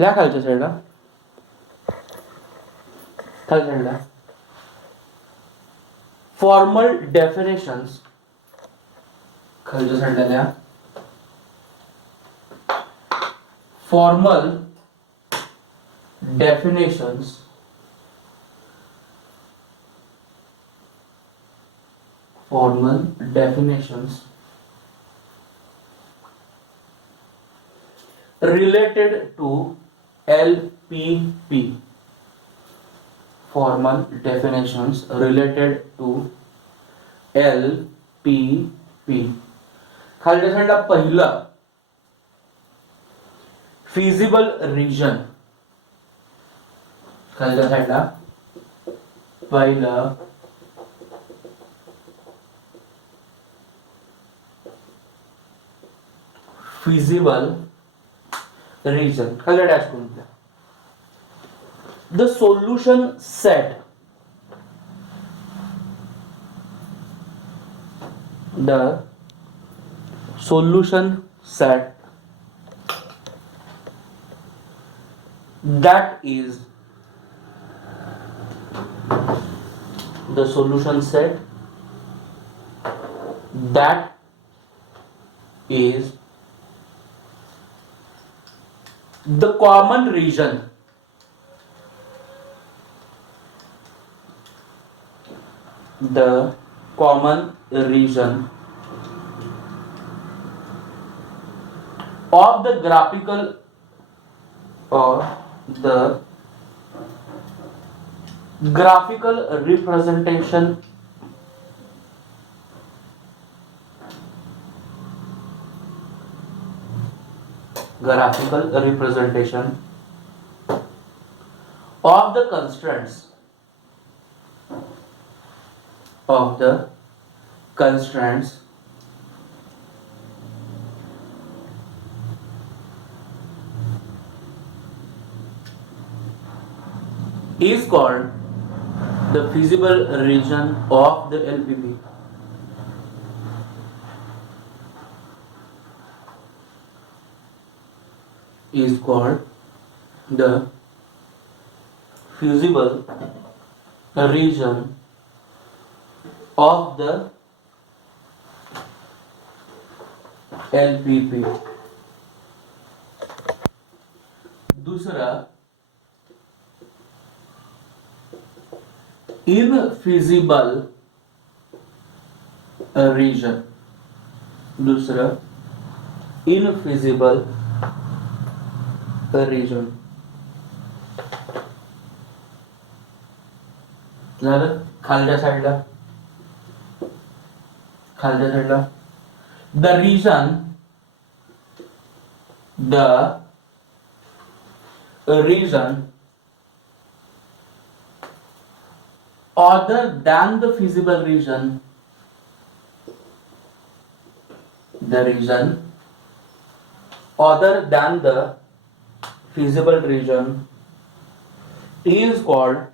या खालच्या साईडला, खालच्या साईडला फॉर्मल डेफिनेशन्स, खालच्या साईडला लिहा formal definitions related to LPP, formal definitions related to LPP. खालच्या साईडला पहिलं फिजिबल रिजन, खालच्या साईडला पहिलं फिजिबल region, खाली डॅश करून द्या. The solution set, the solution set that is, the solution set that is the common region, the common region of the graphical or the graphical representation of the constraints is called the feasible region of the LPP. Is called the feasible region of the LPP. दूसरा infeasible region, दूसरा infeasible region झालं. खालच्या साईडला the region other than the feasible region, the region other than the feasible region is called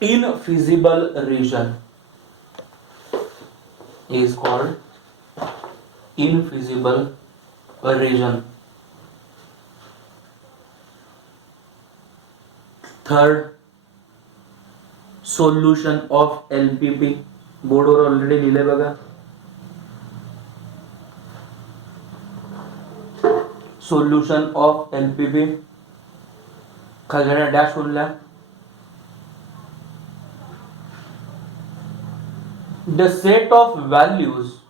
infeasible region, is called infeasible region. Third, solution of LPP, बोर्डवर already लिहिले बघा. solution of LPP खालच्या dash करून लिहा. The set of values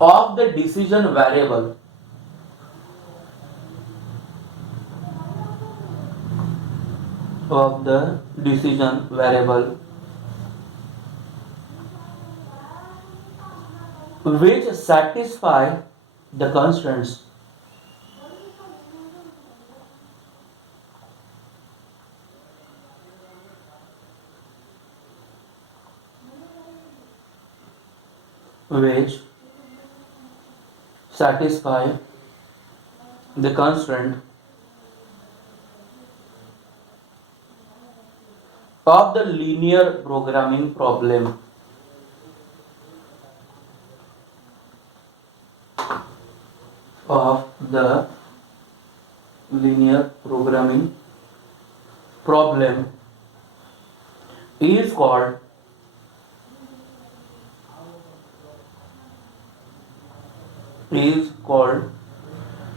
of the decision variable which satisfy the constraints which satisfy the constraint of the linear programming problem of the linear programming problem is called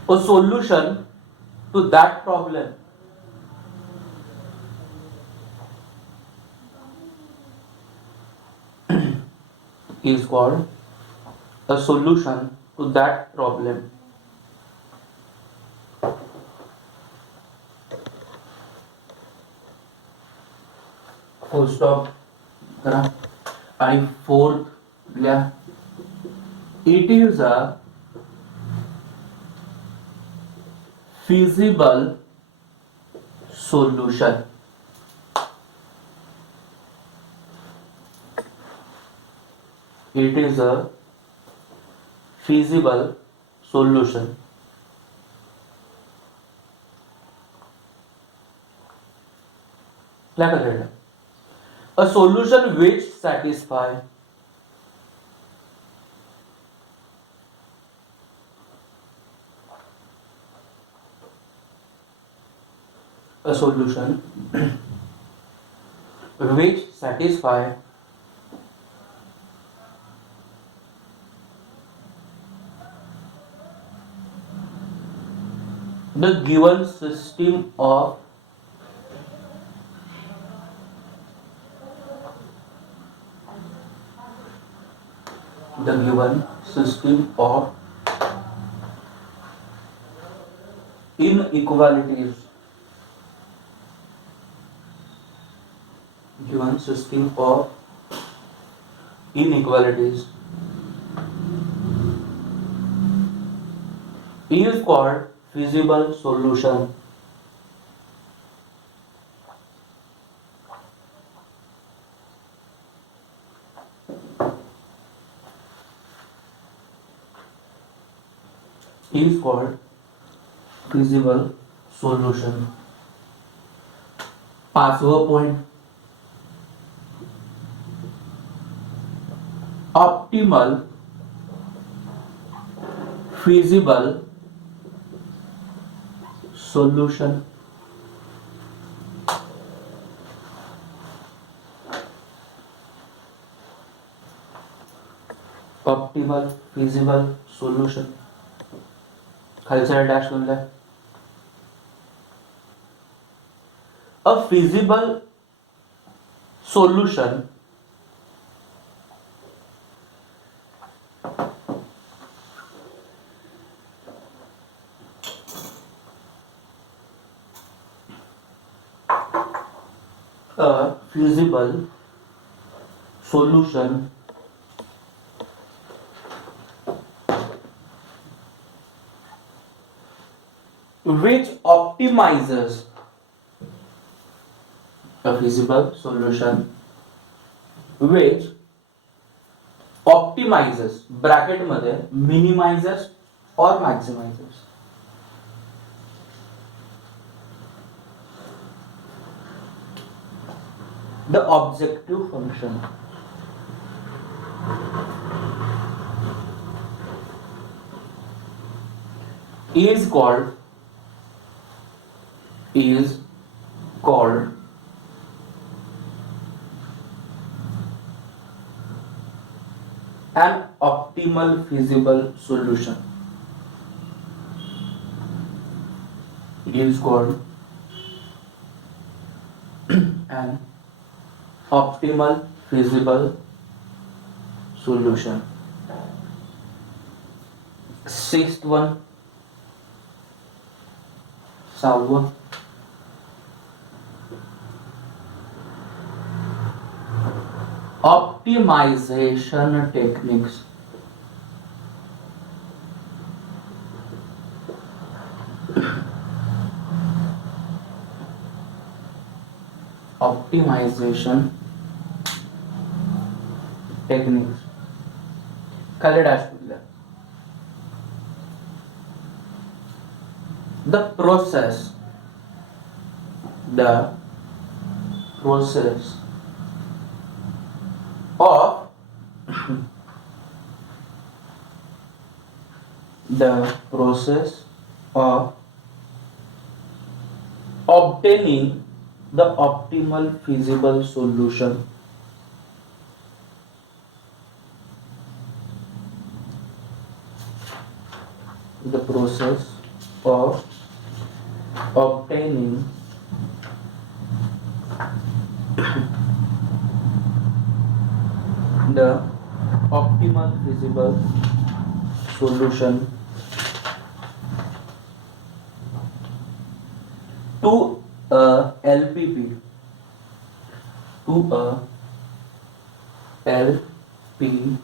a solution to that problem is called a solution to that problem. Full stop करा आणि fourth लिहा. It is a feasible solution. It is a feasible solution. क्या कर रहे हैं? A solution which satisfy a solution which satisfy the given system of inequalities. Given system of inequalities is called feasible solution. Is called feasible solution. पांचवा point, optimal feasible solution. Optimal feasible solution. खालचा dash कोणता? A feasible solution which optimizes a feasible solution which optimizes bracket मध्ये minimizes or maximizes the objective function is called an optimal feasible solution. It is called an optimal feasible solution. Sixth one, सहावा, optimization techniques. Optimization techniques खाली dash दिला. The process of the process of obtaining the optimal feasible solution. The process of obtaining the optimal feasible solution to a LPP, to a LPP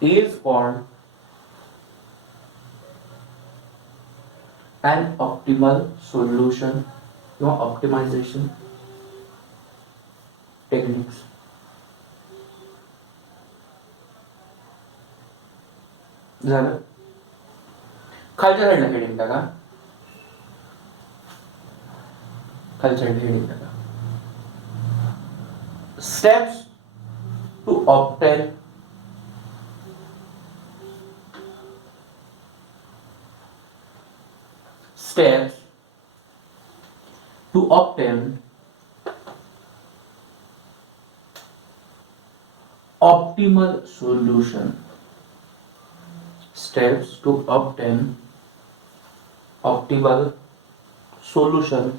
is called an optimal solution किंवा optimization techniques. झालं. खालच्या साईडला heading टाका. खालच्या साईडला heading टाका. Steps to obtain steps to obtain optimal solution. Steps to obtain optimal solution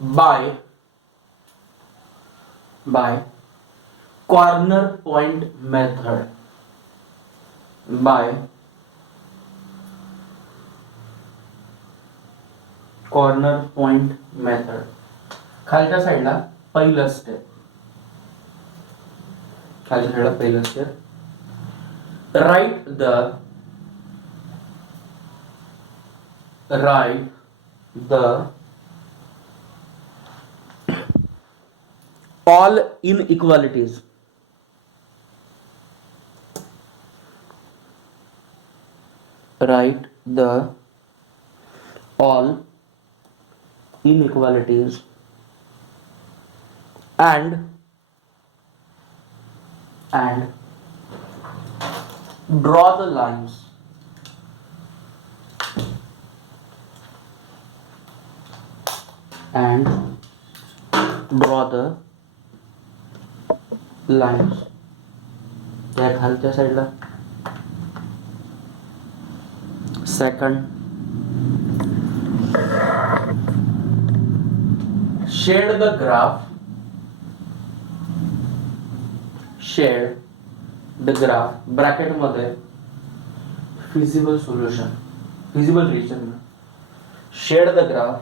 by corner point method. By corner point method. खालच्या साईडला पहिलं स्टेप. खालच्या साईडला पहिलं step. write the all inequalities. Write the all inequalities and draw the lines. And draw the lines. त्या खालच्या साईडला. Second, shade the graph. Shade the graph. Bracket मध्ये feasible solution, feasible region. Shade the graph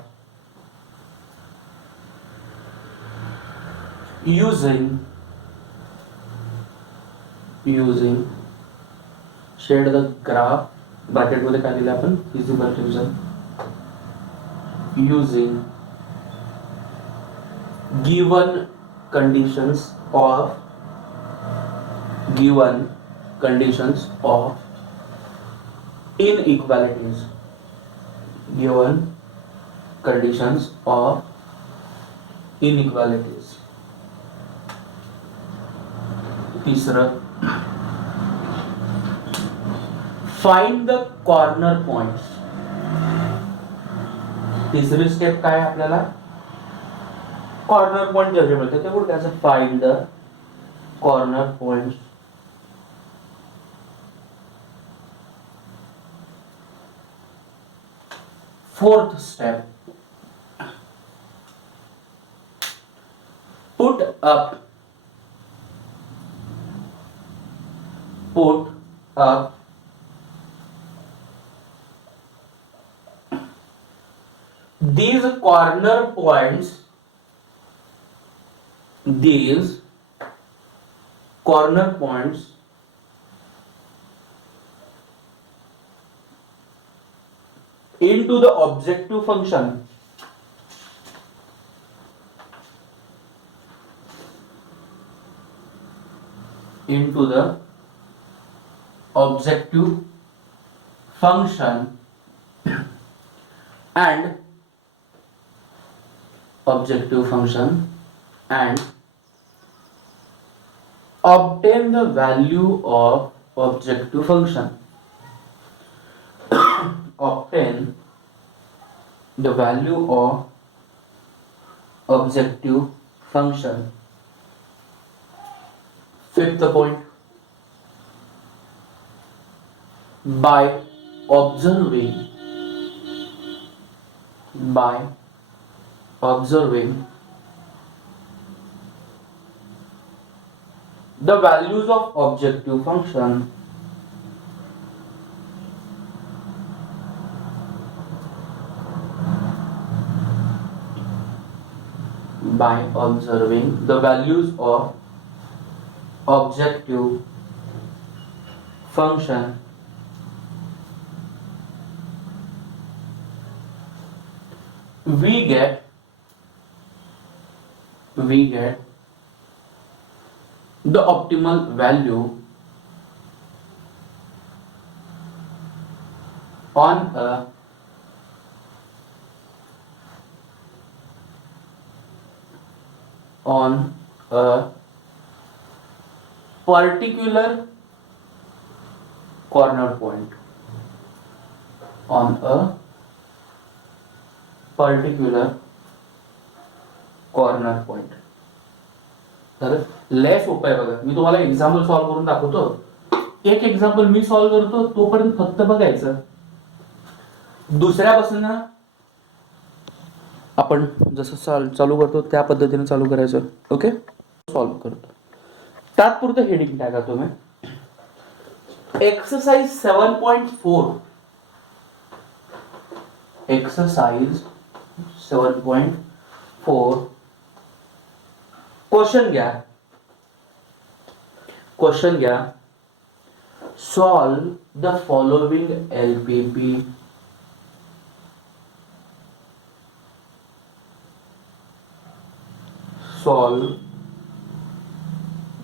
using shade the graph bracket मध्ये काय दिलं आपण feasible region using given conditions of inequalities. Given conditions of inequalities. तीसरं, find the corner points. तिसरी step काय आहे आपल्याला corner point जे मिळते ते कुठे असं find the corner points. Fourth step, put up these corner points into the objective function. into the objective function and obtain the value of objective function. Obtain the value of objective function. Fifth point, by observing the values of objective function, by observing the values of objective function, we get the optimal value on a particular corner point. तर लय सोपं आहे बघा. मी तुम्हाला example solve करून दाखवतो. एक example मी solve करतो, तोपर्यंत फक्त बघायचं. दुसऱ्यापासून आपण जसं चालू करतो त्या पद्धतीने चालू करायचं. ओके, सॉल्व्ह करतो. तात्पुरतं हेडिंग टाका तुम्ही. एक्सरसाइज 7.4. एक्सरसाइज 7.4. क्वेश्चन घ्या. Solve the following LPP. Solve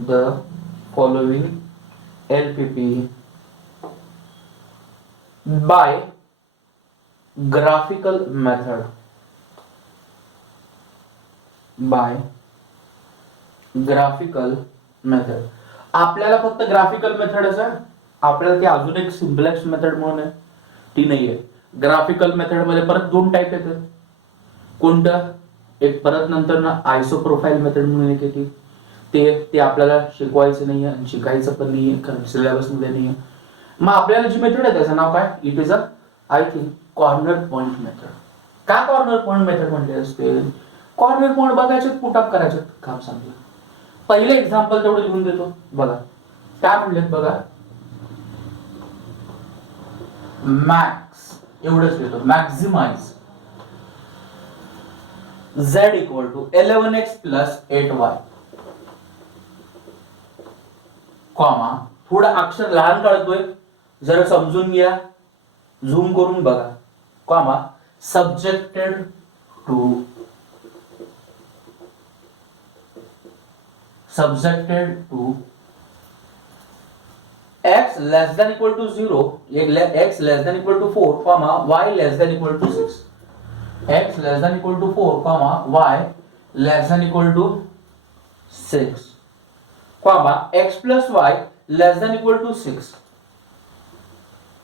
the following LPP by graphical method. आपल्याला फक्त ग्राफिकल मेथडच आहे. आपल्याला ती अजून एक सिम्प्लेक्स मेथड म्हणून आहे, ती नाहीये. ग्राफिकल मेथड मध्ये परत दोन टाइप येतात. कोणतं? एक परत नंतर ना आयसोप्रोफाईल मेथड म्हणून एक येते. ते आपल्याला शिकवायचं नाहीये आणि शिकायचं पण नाहीये, कारण सिलेबस मध्ये नाहीये. मग आपल्याला जी मेथड आहे त्याचं नाव काय? It is I think corner point method. का कॉर्नर पॉइंट मेथड म्हटले असते? कॉर्नर पॉइंट बघायचे, पुटअप करायचे, काम सांगलं. पहिले एक्झाम्पल तेवढं लिहून देतो बघा. काय म्हणलेत बघा. मॅक्स एवढंच देतो. Maximise z equal to 11x plus 8y, comma, थोडं अक्षर लहान काढतोय, जरा समजून घ्या, झूम करून बघा. Comma, subjected to x less than equal to 0, x less than equal to 4, comma, y less than equal to 6. x less than equal to 4, comma, y less than equal to 6, comma, x plus y less than equal to 6.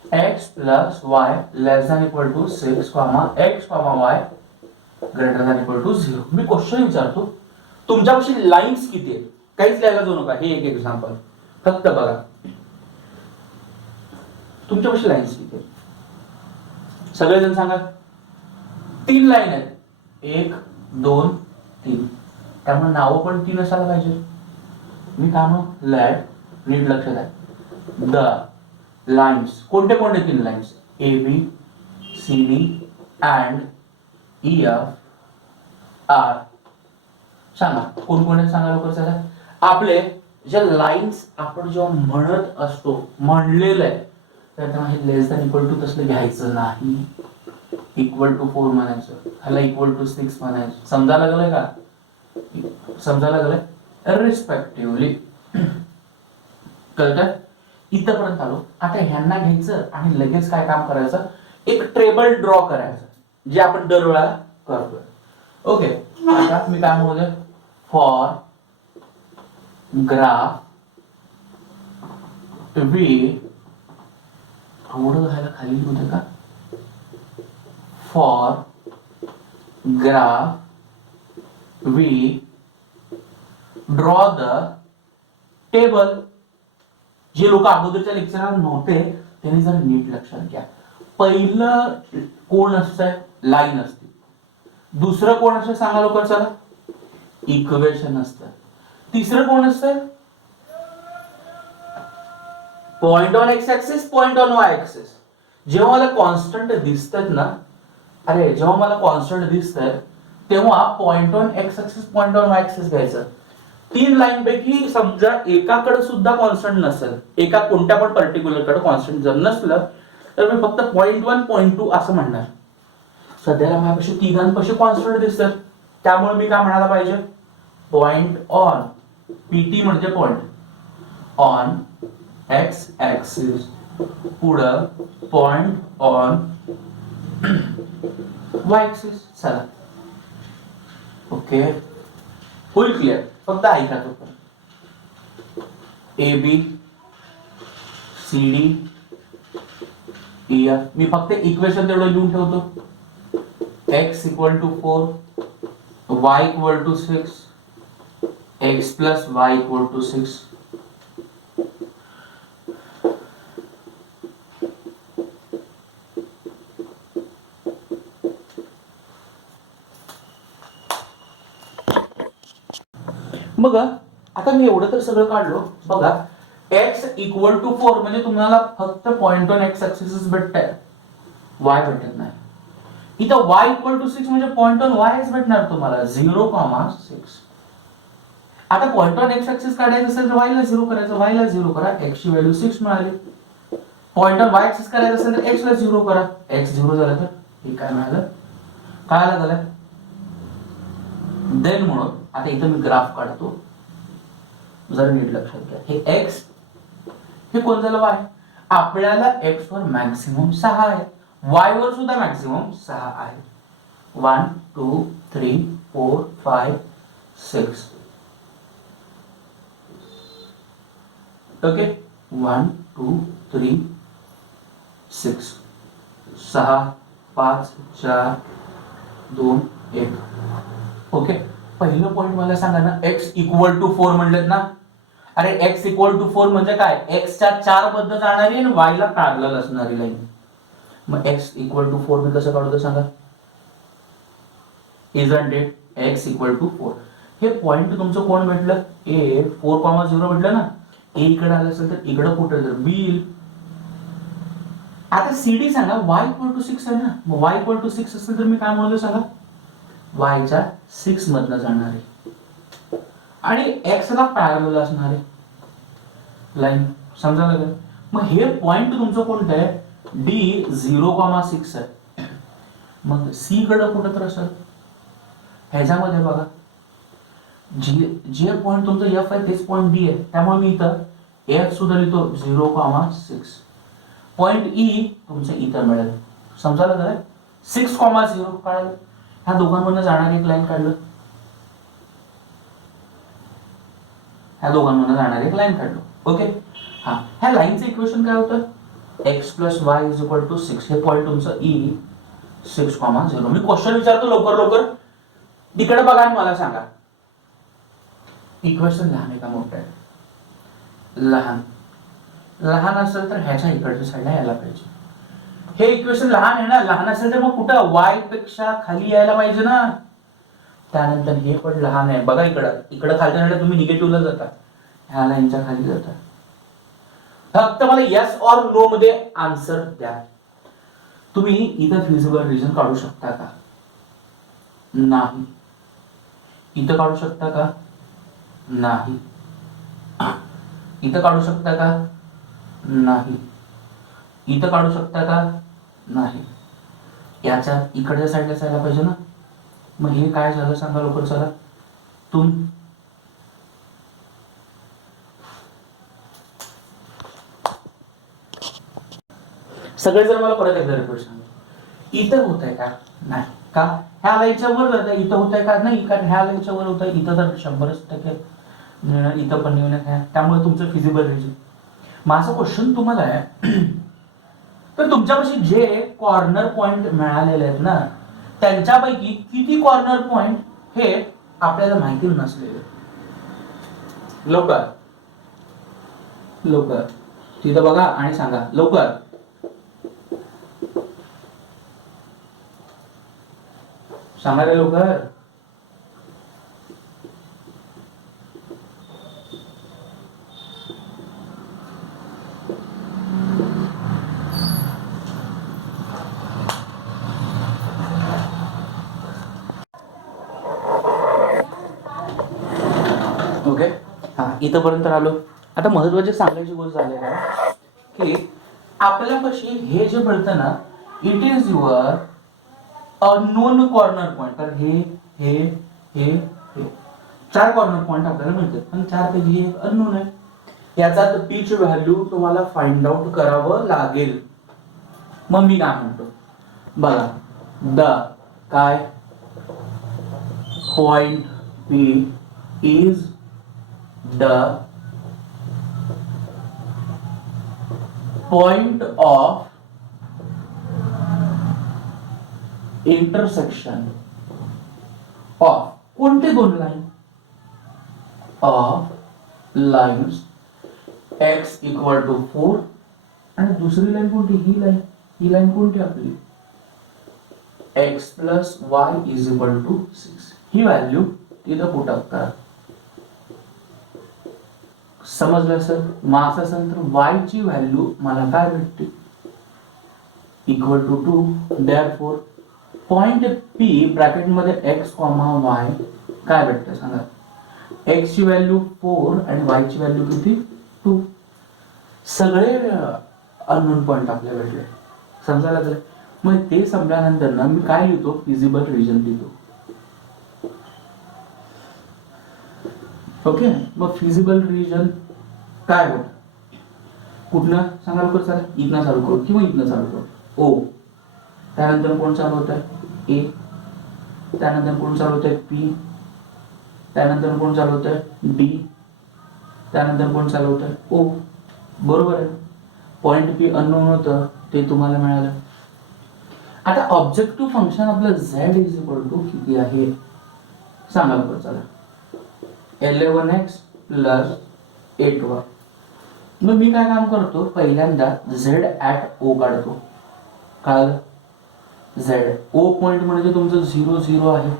x plus y less than equal to 6, comma, x, comma, y greater than equal to 0. Me question विचारतो, तुमच्यापाशी lines किती आहेत? काहीच लिहायला जाऊ नका. हे एक एक्झाम्पल फक्त बघा. तुमच्यापाशी लाईन्स किती आहेत? सगळेजण सांगा. 3 लाईन आहेत. 1 2 3. त्यामुळे नावं पण 3 असायला पाहिजे. मी काय म्हणू? लॅट, नीट लक्षात आहे. द लाईन्स कोणते 3 lines? AB, CD and EF R. सांगा कोण सांगा लवकर. सांगा. आपले जे लाईन्स आपण जेव्हा म्हणत असतो, म्हणलेलं आहे, तर हे लेस दॅन इक्वल टू तसलं घ्यायचं नाही. इक्वल टू 4 म्हणायचं, ह्याला इक्वल टू 6 म्हणायचं. समजायला लागलंय का? समजायला लागलंय. रिस्पेक्टिव्हली कळतं? इथपर्यंत आलो. आता ह्यांना घ्यायचं आणि लगेच काय काम करायचं, एक टेबल ड्रॉ करायचं जे आपण दरवेळेला करतोय. ओके, आता मी काय म्हणूया, फॉर ग्राफ वी, थोडं व्हायला खाली होतं का, for graph we draw the table. जे लोक अगोदरच्या लेक्चरात नव्हते त्यांनी जर नीट लक्षात घ्या. पहिलं कोण असतंय, लाईन असते. दुसरं कोण असतं सांगा लवकर चला, इक्वेशन असतं. तिसरं कोण असतं, point on X axis, point on Y axis. जेव्हा मला कॉन्स्टंट दिसतात ना, अरे जेव्हा मला कॉन्स्टंट दिसतंय तेव्हा point on X axis, point on Y axis घ्यायचं. 3 लाईन पैकी समजा एकाकडे सुद्धा कॉन्स्टंट नसेल, एका कोणत्या पण पर्टिक्युलर कडे कॉन्स्टंट जर नसलं तर मी फक्त पॉइंट 1 पॉइंट 2 असं म्हणणार. सध्याला माझ्यापाशी तिघांपाशी कॉन्स्टंट दिसतात, त्यामुळे मी काय म्हणायला पाहिजे, पॉइंट ऑन, पीटी म्हणजे पॉइंट ऑन एक्स ऍक्सिस, पुढं पॉइंट ऑन वाय ऍक्सिस. चला ओके, होईल क्लिअर. फक्त ऐका तो पण, A B C D E F. मी फक्त इक्वेशन तेवढं लिहून ठेवतो. x equal to 4, y equal to 6, x plus y equal to 6. बघा आता मी एवढं तर सगळं काढलो. बघा x इक्वल टू 4 म्हणजे तुम्हाला फक्त पॉइंट ऑन एक्स ऍक्सिस भेटतंय, y भेटत नाही. इथं y इक्वल टू 6 म्हणजे पॉइंट ऑन y भेटणार तुम्हाला 0,6. आता पॉइंट ऑन एक्स ऍक्सिस काढायचं असेल तर y ला 0 करायचं, y ला 0 करा, x ची व्हॅल्यू 6 मिळाली. पॉइंट ऑन y ऍक्सिस करायचं असेल तर x ला 0 करा, x 0 झालं तर हे काय मिळालं, काय झालं. देन म्हणून आता इथं मी ग्राफ काढतो, जर नीट लक्षात घ्या. हे x, हे कोण झालं y. आपल्याला x वर मॅक्सिमम 6 आहे, y वर सुद्धा मॅक्सिमम 6 आहे. 1 2 3 4 5 6. ओके, 1 2 3 6, 6 5 4 2 1. ओके, पहिलं पॉइंट मला सांगा ना, x इक्वल टू 4 म्हणलेत ना. अरे x इक्वल टू 4 म्हणजे काय, x च्या 4 बद्दल जाणारी आणि y ला पॅरलल असणारी लाईन. मग x इक्वल टू 4 मी कसं काढतो सांगा, isn't it, x equal to 4. हे पॉइंट तुमचं कोण भेटलं, a 4,0 भेटलं ना. a इकडे आलं असेल तर इकडे कुठे तर b येईल. आता cd सांगा, y इक्वल टू 6 आहे ना. मग y इक्वल टू 6 असेल तर मी काय म्हणतो सांगा, y च्या 6 मधनं जाणार आहे आणि x ला पॅरलल असणार आहे लाईन. समजायला लागलं. मग हे पॉइंट तुमचं कोणतं आहे, d 0,6 आहे. मग c कडे कुठं तर असेल ह्याच्यामध्ये. बघा जे पॉइंट तुमचं f आहे तेच पॉइंट d आहे, त्यामुळे मी इथं f सुद्धा लिहितो 0,6. पॉइंट e तुमचं इथं मिळेल. समजायला लागलं. 6,0 काढलं, ह्या दोघांमधून जाणारी एक लाईन काढलं, ह्या दोघांमधून जाणारी एक लाईन काढलं. ओके, हा ह्या लाईनचं इक्वेशन काय होतं, x plus Y is equal to 6. हे पॉइंट तुमचं e 6,0. मी क्वेश्चन विचारतो लवकर लवकर, इकडे बघा आणि मला सांगा, इक्वेशन लहान आहे का मोठं आहे. लहान. लहान असेल तर ह्याच्या इकडच्या साईडला यायला पाहिजे. हे इक्वेशन लहान आहे ना, लहान असेल तर मग कुठं y पेक्षा खाली यायला पाहिजे ना. त्यानंतर हे पण लहान आहे. बघा इकडं, इकडं खालच्या साईडला तुम्ही निगेटिव्हला जाता, ह्या लाईनच्या खाली जाता. फक्त मला येस ऑर नो मध्ये आन्सर द्या. तुम्ही इथं फिजिबल रिजन काढू शकता का, नाही. इथं काढू शकता का, नाही. इथं काढू शकता का, नाही. इथं काढू शकता का, नाही. याच्या इकडच्या साईडला जायला पाहिजे ना. मग हे काय झालं सांगा लवकर चला. सगळे जर मला परत एकदा रिपोर्ट सांगा, इथं होत आहे का? नाही. का? ह्या लाईनच्या वर जात इथं होत आहे का? नाही. कारण ह्या लाईनच्या वर होत आहे, इथं तर 100% इथं पण येऊ नये, त्यामुळे तुमचं फिजिबल रिजन. माझं क्वेश्चन तुम्हाला आहे तर तुमच्यापाशी जे कॉर्नर पॉइंट मिळालेले आहेत ना, त्यांच्यापैकी किती कॉर्नर पॉइंट हे आपल्याला माहिती नसलेले? लवकर लवकर तिथं बघा आणि सांगा लवकर. सांगा रे लवकर. ओके, हा इथंपर्यंत आलो. आता महत्वाची सांगायची गोष्ट झाली आहे की आपल्यापाशी हे जे मिळतं ना, it is your unknown corner point. तर हे 4 कॉर्नर पॉइंट आपल्याला मिळतात, पण 4 पैकी एक अननोन आहे. याचा पीच व्हॅल्यू तुम्हाला फाइंड आउट करावं लागेल. मग मी काय म्हणतो बघा, द काय point P is the point of intersection of कोणते दोन लाईन? Of lines x equal to 4 आणि दुसरी लाईन कोणती? ही लाईन कोणती आपली? x plus y is equal to 6. ही व्हॅल्यू तिथं पुट अप करा. समजलं सर? मग असं असेल तर y ची व्हॅल्यू मला काय भेटते? Equal to 2. Therefore point P bracket मध्ये x, y काय भेटतं सांगा? x ची व्हॅल्यू 4 आणि y ची व्हॅल्यू किती? 2. सगळे अननोन पॉइंट आपल्याला भेटले. समजायला लागलं? मग ते संपल्यानंतर ना मी काय लिहितो? फिजिबल रिजन लिहितो. ओके, मग फिजिबल रिजन काय होत? कुठनं सांगा लवकर. चला इथनं चालू करू किंवा इथनं चालू करू. ओ, त्यानंतर कोण चालू होत आहे? ए, त्यानंतर कोण चालू होत आहे? पी, त्यानंतर कोण चालू होत आहे? डी, त्यानंतर कोण चालू होत आहे? ओ. बरोबर आहे. पॉइंट पी अननोन होतं, ते तुम्हाला मिळालं. आता ऑब्जेक्टिव्ह फंक्शन आपलं z इज इक्वल टू किती आहे सांगा लवकर. चला 11x प्लस 8y. मग मी काय काम करतो? पहिल्यांदा z ॲट o काढतो. कळलं? z o पॉइंट म्हणजे तुमचं 0 0 आहे.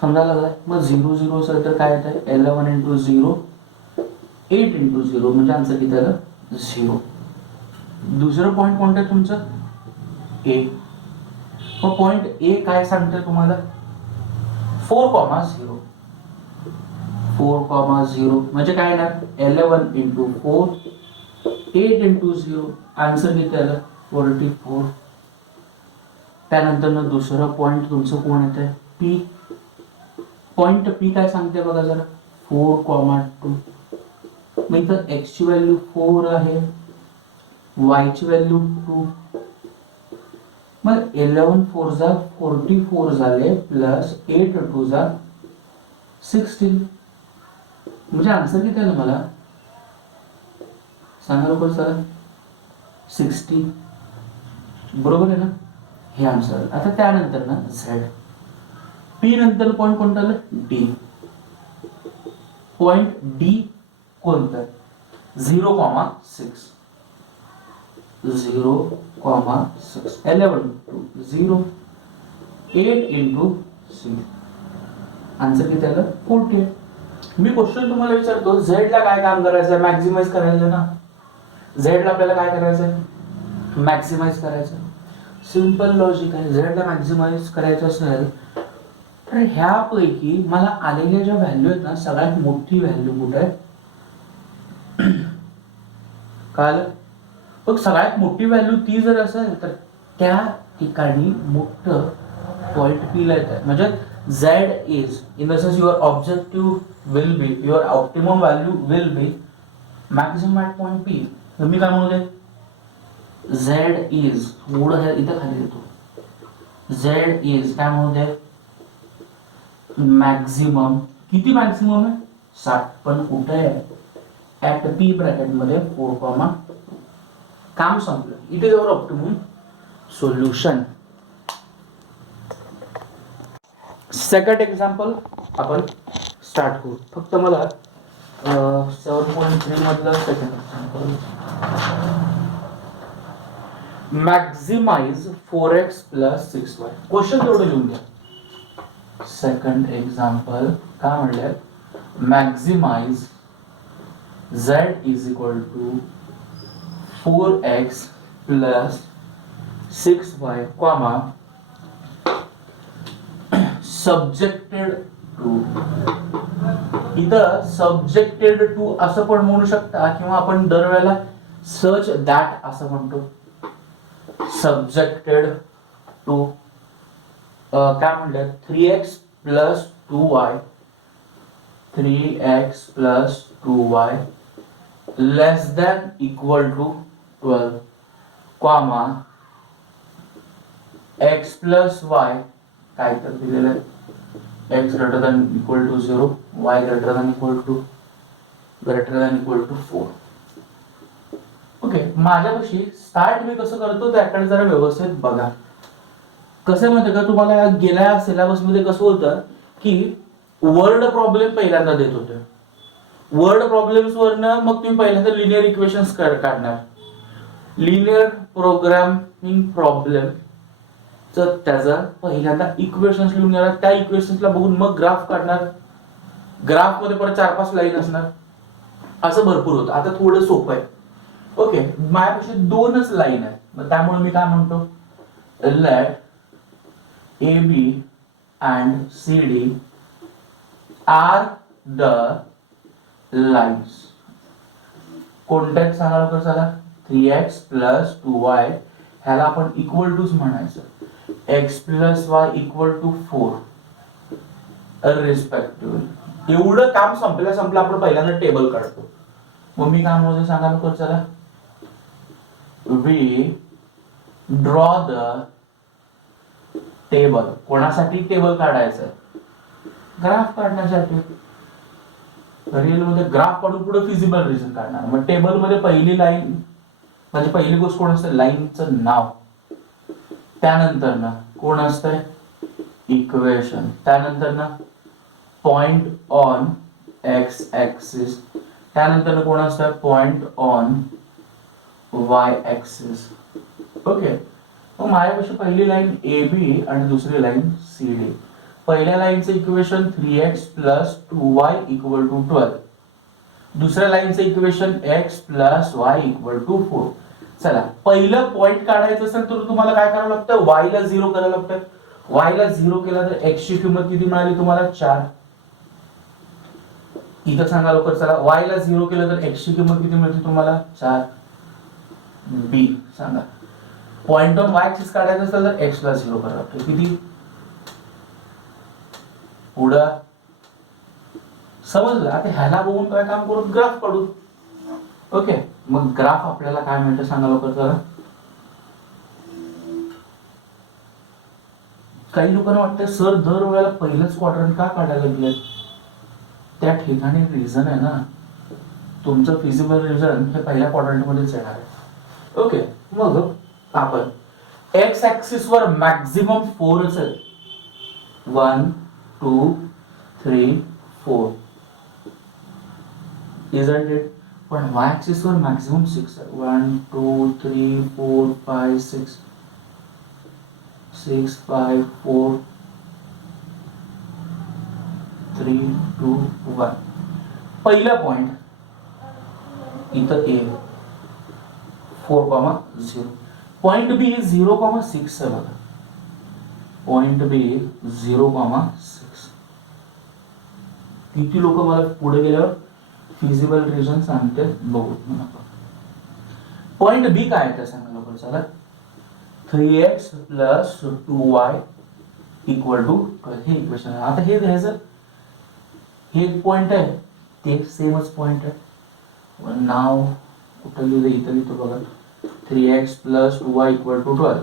समजायला लागलाय? मग 0 0 असेल तर काय येत आहे? 11 इंटू 0 8 इंटू 0 म्हणजे आन्सर किती आलं? 0. दुसरं पॉइंट कोणतं आहे तुमचं? ए. मग पॉइंट ए काय सांगतंय तुम्हाला? 4,0. 4,0 म्हणजे काय येणार? 11 इंटू 4 8 इंटू 0 आन्सर किती आलं? 44. त्यानंतर दुसरं पॉइंट तुमचं कोण येत आहे? पी. पॉइंट पी काय सांगते बघा जरा? 4,2. मग इथं x ची व्हॅल्यू 4 आहे, y ची व्हॅल्यू 2. मग 11 4 जा 44 झाले प्लस 8 2 जा 16. म्हणजे आन्सर किती आलं मला सांगा लवकर सर? 60. बरोबर आहे ना? हे आन्सर. आता त्यानंतर ना z. पी नंतर पॉइंट कोणता आलं? डी. पॉइंट डी कोणतं? 0,6. 0,6 11 to 0 8 into 6 आन्सर किती आलं? 48. मी क्वेश्चन तुम्हाला विचारतो, झेड ला काय काम करायचं? मॅक्सिमाइज करायचं ना. झेड ला आपल्याला काय करायचं? मॅक्सिमाइज करायचं. सिंपल लॉजिक आहे. झेड ला मॅक्सिमाइज करायचं असेल तर ह्यापैकी मला आलेल्या ज्या व्हॅल्यू आहेत ना, सगळ्यात मोठी व्हॅल्यू कुठे आहे? कळलं? मग सगळ्यात मोठी व्हॅल्यू ती जर असेल तर त्या ठिकाणी मोठं पॉइंट पी ला येत आहे. म्हणजे z is in the sense your objective will be your optimum value will be maximum at point p. तर मी काय म्हणू दे? झेड इज थोडं हे इथं खाली येतो, झेड इज काय म्हणू दे मॅक्झिमम, किती मॅक्झिमम आहे 60, पण कुठे आहे ऍट पी ब्रॅकेट मध्ये 4, काम संपलं. It is our optimum solution. Second example आपण स्टार्ट करू. फक्त मला 7.3 मधलं second example, maximise 4x plus 6y. Question तेवढं लिहून घ्या. सेकंड एक्झाम्पल काय म्हणले, maximise z is equal to 4x plus 6y comma subjected to. इथं सब्जेक्टेड टू असं पण म्हणू शकता किंवा आपण दरवेळेला सच दॅट असं म्हणतो. सब्जेक्टेड टू काय म्हणतात 3x plus 2y, 3x plus 2y less than equal to 12 comma x plus y काय तर दिलेलं आहे, x greater than equal to 0, y greater than equal to 4. Okay, माझ्यापाशी स्टार्ट मी कसं करतो त्याकडे जरा व्यवस्थित बघा. कसं माहिती का तुम्हाला गेल्या सिलेबस मध्ये कसं होतं की वर्ड प्रॉब्लेम पहिल्यांदा देत होते. वर्ड प्रॉब्लेम्स वरनं मग तुम्ही पहिल्यांदा लिनियर इक्वेशन्स काढणार. लिनियर प्रोग्रामिंग प्रॉब्लेम तर त्याचा पहिल्यांदा इक्वेशन्स लिहून घेणार, त्या इक्वेशन्सला बघून मग ग्राफ काढणार. ग्राफ मध्ये परत 4-5 लाईन असणार, असं भरपूर होतं. आता थोडं सोपं आहे. ओके, माझ्यापाशी 2च लाईन आहे, मग त्यामुळे मी काय म्हणतो late AB and CD are the lines. कोणत्या सांगा लवकर चला, 3x प्लस 2y ह्याला आपण इक्वल टूच म्हणायचं, x plus y equal to 4 respectively. एवढं काम संपलं आपण पहिल्यांदा टेबल काढतो. मग मी काय म्हणतो सांगा लवकर चला, we draw the टेबल. कोणासाठी टेबल काढायचं, ग्राफ काढण्यासाठी. रिअल मध्ये ग्राफ काढून पुढे फिजिबल रिजन काढणार. मग टेबल मध्ये पहिली लाईन म्हणजे पहिली गोष्ट कोण असते, लाईनचं नाव. त्यानंतर ना कोण असतंय इक्वेशन. त्यानंतर ना पॉइंट ऑन एक्स ऍक्सिस. त्यानंतर कोण असतं point on Y axis. Okay, मग माझ्यापाशी पहिली लाईन AB आणि दुसरी लाईन CD. पहिल्या लाईनचं equation 3x plus 2y equal to 12. दुसऱ्या लाईनचं equation x plus y equal to 4. चला, पहिलं पॉइंट काढायचं असेल तर तुम्हाला काय करावं लागतं, y ला 0 करावं लागतं. y ला 0 केला तर x ची किंमत किती मिळाली तुम्हाला 4. इथं सांगा लवकर चला, y ला 0 केलं तर x ची किंमत किती मिळते तुम्हाला 4. B सांगा. पॉइंट ऑन वाय ऍक्सिस काढायचं असेल तर x ला 0 करावं लागतं. किती पुढं समजलं. आता ह्याला बघून काय काम करू, ग्राफ काढू. ओके, मग ग्राफ आपल्याला काय मिळतं सांगा लवकर जरा. काही लोकांना वाटतं सर दर वेळेला पहिलंच क्वाड्रंट का काढायला लागले. त्या ठिकाणी रिझन आहे ना, तुमचं फिजिबल रिझन हे पहिल्या क्वाड्रंट मध्येच येणार आहे. ओके, मग आपण एक्स ऍक्सिस वर मॅक्झिमम 4च आहे. 1 2 3 4 isn't it? पण y ऍक्सिस वर मॅक्झिमम 6 आहे. 1 2 3 4 5 6 6 5 4 3 2 1. पहिला पॉइंट इथं A 4,0. पॉइंट B 0,6 आहे बघा. Point B 0,6. किती लोक मला पुढे गेल्यावर फिजिबल रिजन सांगते बघू. पॉइंट B काय आहे सांगा लवकर चला. 3x plus 2y equal to हे इक्वेशन. आता हे घ्यायचं, हे एक पॉइंट आहे, ते सेमच पॉइंट आहे. नाव कुठं लिहिलं इथं लिहितो बघा. 3x plus 2y equal to 12.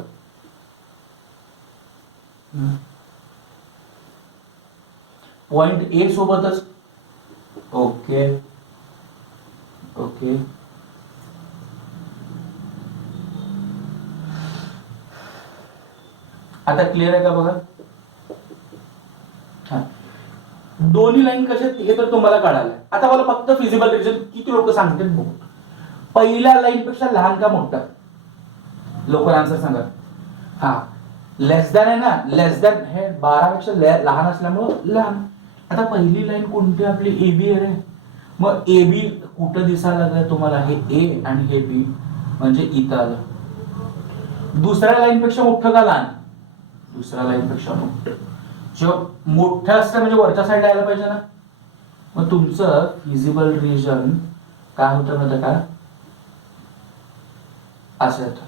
Point A सोबतच. Okay okay. आता क्लिअर आहे का बघा. दोन्ही लाईन कशा आहेत हे तर तुम्हाला कळालं. आता मला फक्त फिजिबल रिजन किती लोक सांगतात बघू. पहिल्या लाईन पेक्षा लहान का मोठा? लोक आन्सर सांगा. हा लेस दॅन आहे ना, लेस दॅन हे 12 पेक्षा लहान असल्यामुळे लहान. आता पहिली लाईन कोणती आपली AB आहे रे. मग AB कुठं दिसायला लागलं तुम्हाला? हे A आणि हे B म्हणजे इथं आलं. दुसऱ्या लाईन पेक्षा मोठं का लहान? दुसऱ्या लाईन पेक्षा मोठं. जो मोठं असतं म्हणजे वरच्या साईडला यायला पाहिजे ना. मग तुमचं फिजिबल रिजन काय होतं माहिती का? असं येतं.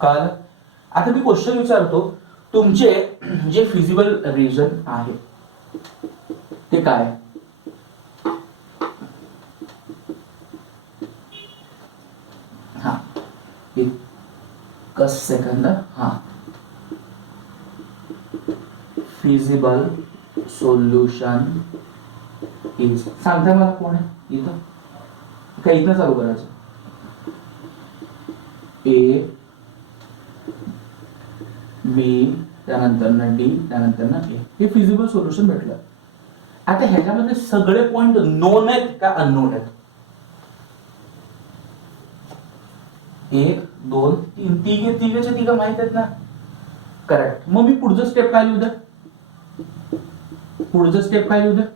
कळलं? आता मी क्वेश्चन विचारतो, तुमचे जे फिजिबल रिजन आहे ते काय? हा एकच सेकंद. हा फिजिबल सोल्युशन इज सांगता मला कोण आहे इथं? काय इथं चालू करायचं? ए बी त्यानंतर डी त्यानंतर ए. हे फिजिबल सोल्युशन भेटलं. आता ह्याच्यामध्ये सगळे पॉइंट नोन आहेत का अननोन आहेत? 1 2 3 तिघेचे तिघ माहित आहेत ना. करेक्ट. मग मी पुढचं स्टेप काय लिहू द्या? पुढचं स्टेप काय लिहू द्या?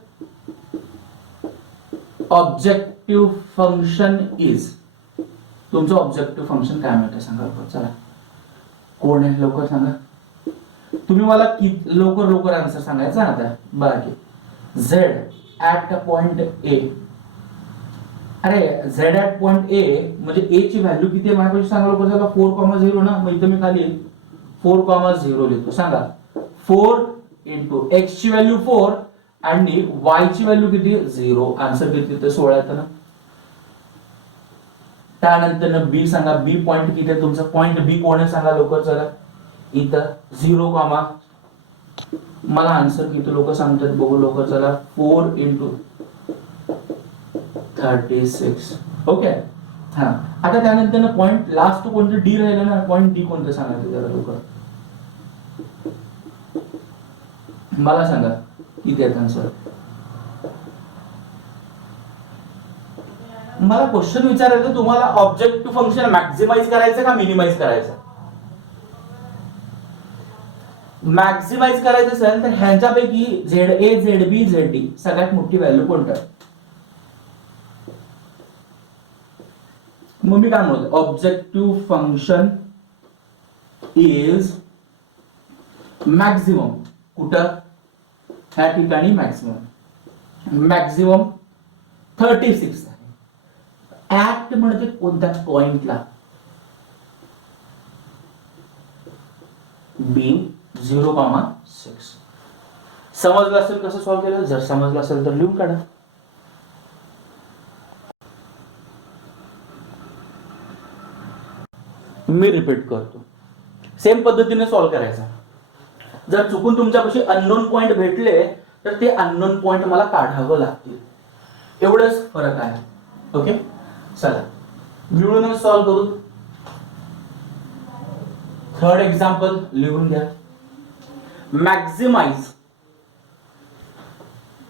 Objective function is. तुमचं ऑब्जेक्टिव्ह फंक्शन काय माहिती सांगा. चला कोण आहे लवकर सांगा. तुम्ही मला लवकर लवकर आन्सर सांगायचा आता. बघा की झेड ऍट पॉइंट ए. अरे झेड ऍट पॉइंट ए म्हणजे ए ची व्हॅल्यू किती आहे माझ्यापाशी सांगा लवकर. चला 4,0 ना. मग इथं मी खाली 4,0 लिहितो. सांगा 4 इंटू एक्स ची व्हॅल्यू 4 आणि वाय ची व्हॅल्यू किती? 0. आन्सर किती? तर 16 येतं ना. त्यानंतर बी सांगा. बी पॉइंट किती आहे तुमचा? पॉइंट बी कोण आहे सांगा लवकर. चला इथं 0, मला आन्सर किती लोक सांगतात बघू लवकर. चला 4 इंटू 36. ओके. हा आता त्यानंतर पॉइंट लास्ट कोणतं? डी राहिलं ना. पॉइंट डी कोणतं सांगायचं जरा लवकर मला सांगा. किती आहेत आन्सर? मला क्वेश्चन विचारायचं तुम्हाला, ऑब्जेक्टिव्ह फंक्शन मॅक्झिमाइज करायचं का मिनिमाइज करायचं? मॅक्झिमाइज करायचं असेल तर ह्यांच्यापैकी Z A Z B Z D सगळ्यात मोठी व्हॅल्यू कोणतं? मग मी काय म्हणतो, ऑब्जेक्टिव्ह फंक्शन इज मॅक्झिमम. कुठं? ह्या ठिकाणी मॅक्झिमम. मॅक्झिमम 36 आहे. ऍक्ट म्हणजे कोणत्या पॉइंटला? बी 0,6. समजलं असेल कसं सॉल्व्ह केलं? जर समजलं असेल तर लिहून काढा. मी रिपीट करतो. सेम पद्धतीने सॉल्व्ह करायचा. जर चुकून तुमच्यापाशी अननोन पॉइंट भेटले तर ते अननोन पॉइंट मला काढावं लागतील. एवढंच फरक आहे. ओके चला मिळूनच सॉल्व्ह करू. थर्ड एक्झाम्पल लिहून घ्या. Maximize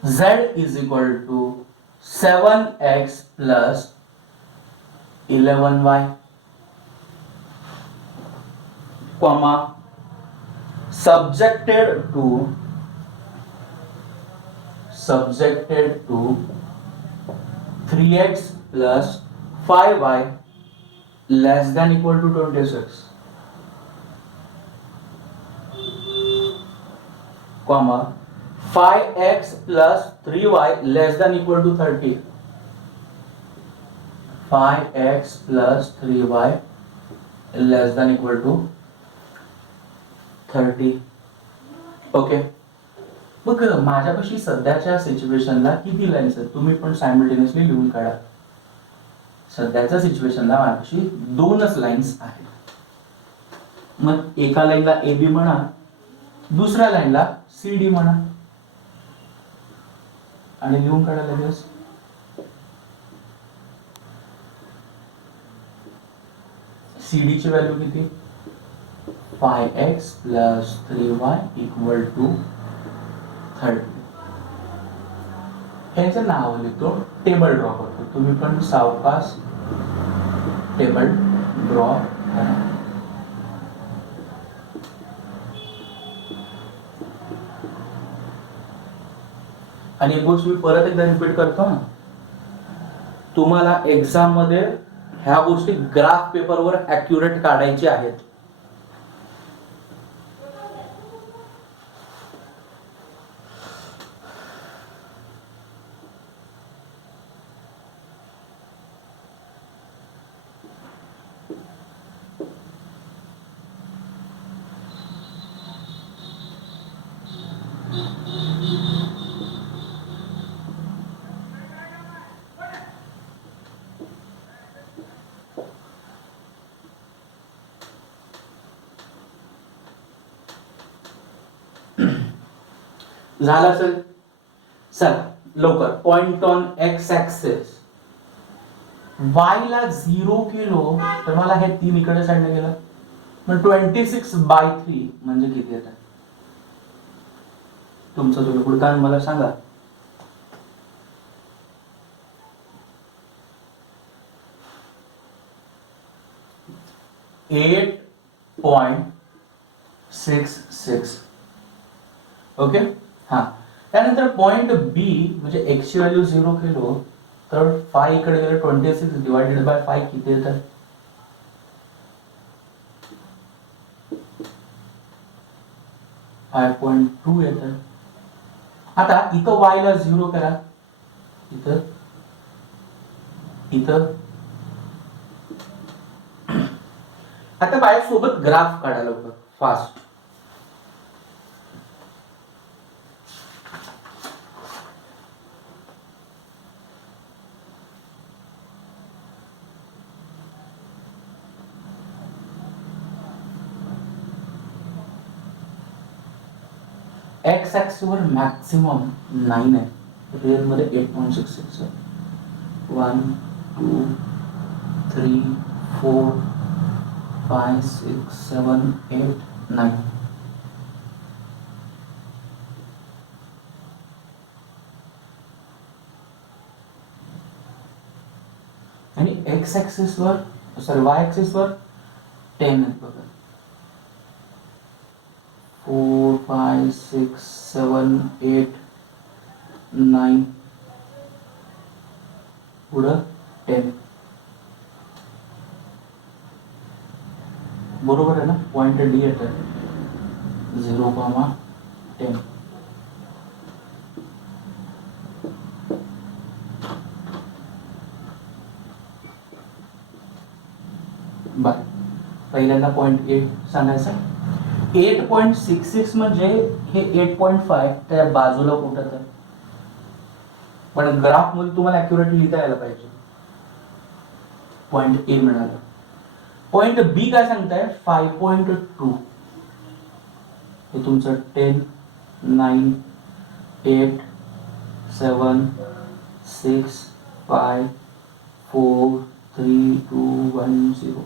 z is equal to 7x plus 11y comma subjected to 3x plus 5y less than equal to 26 comma 5x plus 3y less than equal to 30. 5x plus 3y less than equal to 30. Okay. बघ माझ्यापाशी सध्याच्या सिच्युएशनला किती lines आहेत तुम्ही पण simultaneously लिहून काढा. सध्याच्या सिच्युएशनला माझ्यापाशी दोनच लाईन्स आहेत. मग एका लाईनला ए बी म्हणा, दुसऱ्या लाईनला सी डी म्हणा, आणि लिहून काढा लगेच. सी डी ची व्हॅल्यू किती? 5x + 3y = 30. ह्याचं नाव लिहितो, टेबल ड्रॉ करतो. तुम्ही पण सावकाश टेबल ड्रॉ करा. आणि एक गोष्ट मी परत एकदा रिपीट करतो ना, तुम्हाला एक्झाम मध्ये ह्या गोष्टी ग्राफ पेपरवर ऍक्युरेट काढायची आहेत. झालं असेल? चला लवकर. Point on X axis, Y ला 0 केलो तर मला हे 3 इकडे साईडला गेला. मग 26/3 म्हणजे किती येतात? तुमचं तुम्ही पुढे मला सांगा. $8.66. ओके. हा, त्यानंतर पॉइंट बी म्हणजे एक्स ची व्हॅल्यू 0 केलो तर 5 इकडे गेले, 26 डिवायडेड बाय 5 किती येतात? 5.2 येतात. आता इथं y ला 0 करा, इथं इथं. आता माझ्यासोबत ग्राफ काढा लवकर, फास्ट. एक्स ऍक्सिस वर मॅक्सिमम 9 आहे, रिअल मध्ये 8.66 आहे. 1 2 3 4 5 6 7 8 9. आणि एक्स ऍक्सिस वर, सॉरी वाय ऍक्सिस वर 10 आहेत बघा. 4 5 6 7 8 9 पुढं 10. बरोबर आहे ना? पॉइंट डी येतं 0,10. बाय. पहिल्यांदा पॉइंट ए सांगायचा. 8.66 म्हणजे हे 8.5 त्या बाजूला कुठं तर, पण ग्राफ मध्ये तुम्हाला ऍक्युरेट लिहिता यायला पाहिजे. पॉइंट ए मिळालं. पॉइंट बी काय सांगताय? 5.2. हे तुमचं 10 9 8 7 6 5 4 3 2 1 0.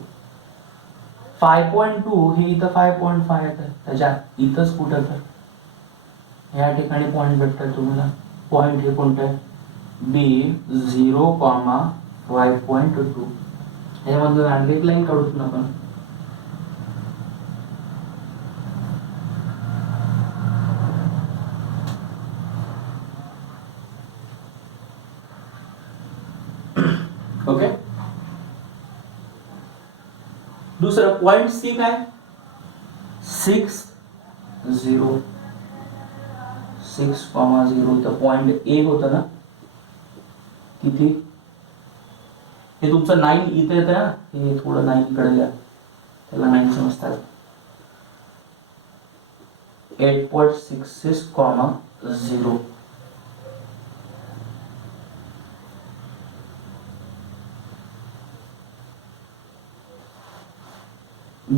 5.2 हे इथं 5.5 येतं, त्याच्या इथंच कुठं तर या ठिकाणी पॉइंट भेटतात तुम्हाला. पॉइंट हे कोणतं आहे? बी 0,5.2. ह्यामधून आणखी एक लाईन काढूच ना आपण. ओके. दुसरं पॉइंट सी काय? 6.0. तर पॉइंट ए होतं ना किती? हे तुमचं 9 इथे येतं ना, हे थोडं 9 इकडे घ्या, त्याला 9 समजतात. 8.66,0.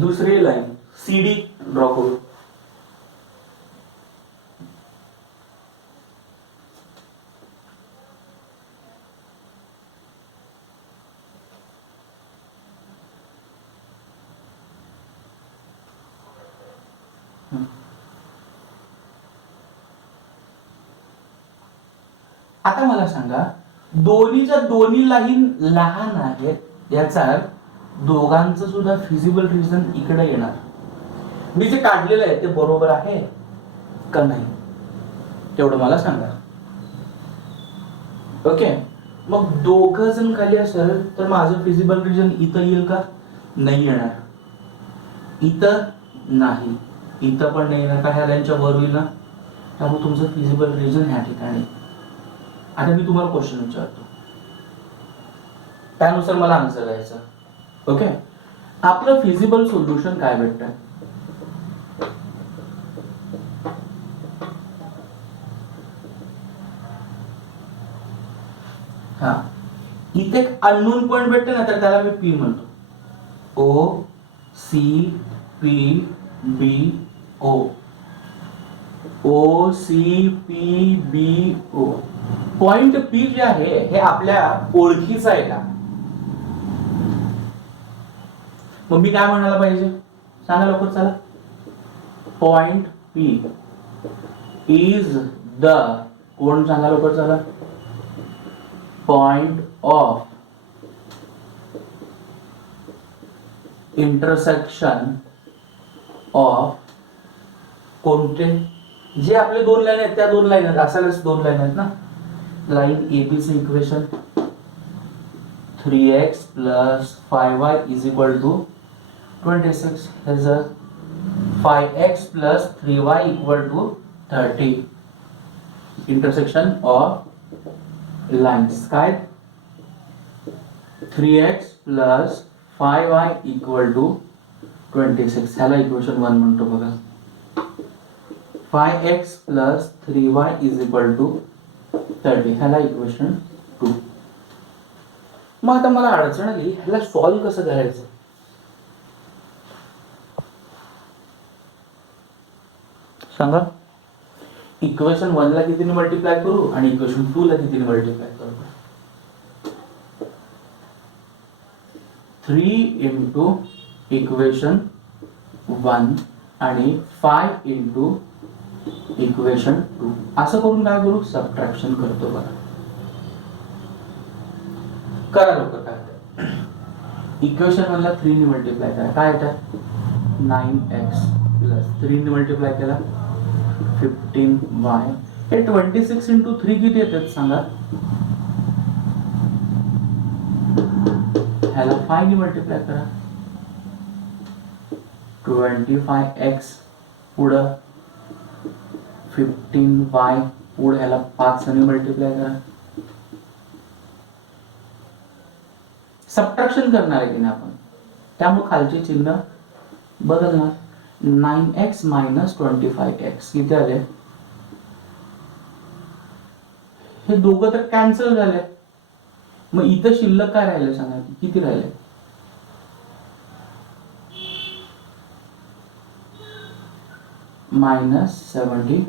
दुसरी लाईन CD ड्रॉ करू. आता मला सांगा, दोन्हीच्या दोन्ही लाईन लहान आहेत, याचा दोघांचं सुद्धा फिजिबल रिजन इकडे येणार. मी जे काढलेलं आहे ते बरोबर आहे का नाही तेवढं मला सांगा. ओके, मग दोघं जण खाली असेल तर माझं फिजिबल रिजन इथं येईल का? नाही येणार. इथं नाही, इथं पण नाही येणार का? ह्या लाईनच्या वर होईल ना. त्यामुळे तुमचं फिजिबल रिजन ह्या ठिकाणी. आता मी तुम्हाला क्वेश्चन विचारतो, त्यानुसार मला आन्सर द्यायचं. ओके, आपलं फिजिबल सोल्युशन काय भेटतं? हा, इथे एक अननोन पॉइंट भेटते ना, तर त्याला मी पी म्हणतो. OCPBO. OCPBO. पॉइंट पी जे आहे हे आपल्या ओळखीचं आहे का? मग मी काय म्हणायला पाहिजे सांगा लवकर चला. पॉइंट पी इज द, कोण सांगा लवकर चला, पॉइंट ऑफ इंटरसेक्शन ऑफ कोणते? जे आपले दोन लाईन आहेत त्या दोन लाईन आहेत, असायलाच दोन लाईन आहेत ना. लाईन AB चं equation 3x plus 5y is equal to 26. There's a 5x plus 3y equal to 30. Intersection of lines. काय? 3x plus 5y equal to 26. ह्याला इक्वेशन 1 म्हणतो बघा. 5x plus 3y is equal to 30. ह्याला equation 2. मग आता मला अडचण आली, ह्याला सॉल्व्ह कसं करायचं? सांगा. इक्वेशन 1 ला कितीने मल्टिप्लाय करू आणि इक्वेशन 2 ला कितीने मल्टिप्लाय करू? 3 इंटू इक्वेशन 1 आणि 5 इंटू इक्वेशन 2 असं करून काय करू? सबट्रॅक्शन करतो बघा. करा लवकर. काय इक्वेशन 1 ला 3 ने मल्टिप्लाय करा, काय येतं? 9x प्लस 3 ने मल्टिप्लाय केला 15y. हे 26 इंटू 3 किती येतात सांगा? ह्याला 5 ने मल्टिप्लाय करा 25x पुढं 15y पुढे ह्याला 5 ने मल्टिप्लाय करा. सबट्रॅक्शन करणार आहे की नाही आपण, त्यामुळे खालचे चिन्ह बदलणार. 9x मायनस 25x किती आले? हे दोघं तर कॅन्सल झाले. मग इथं शिल्लक काय राहिले सांगा? किती राहिले? -72.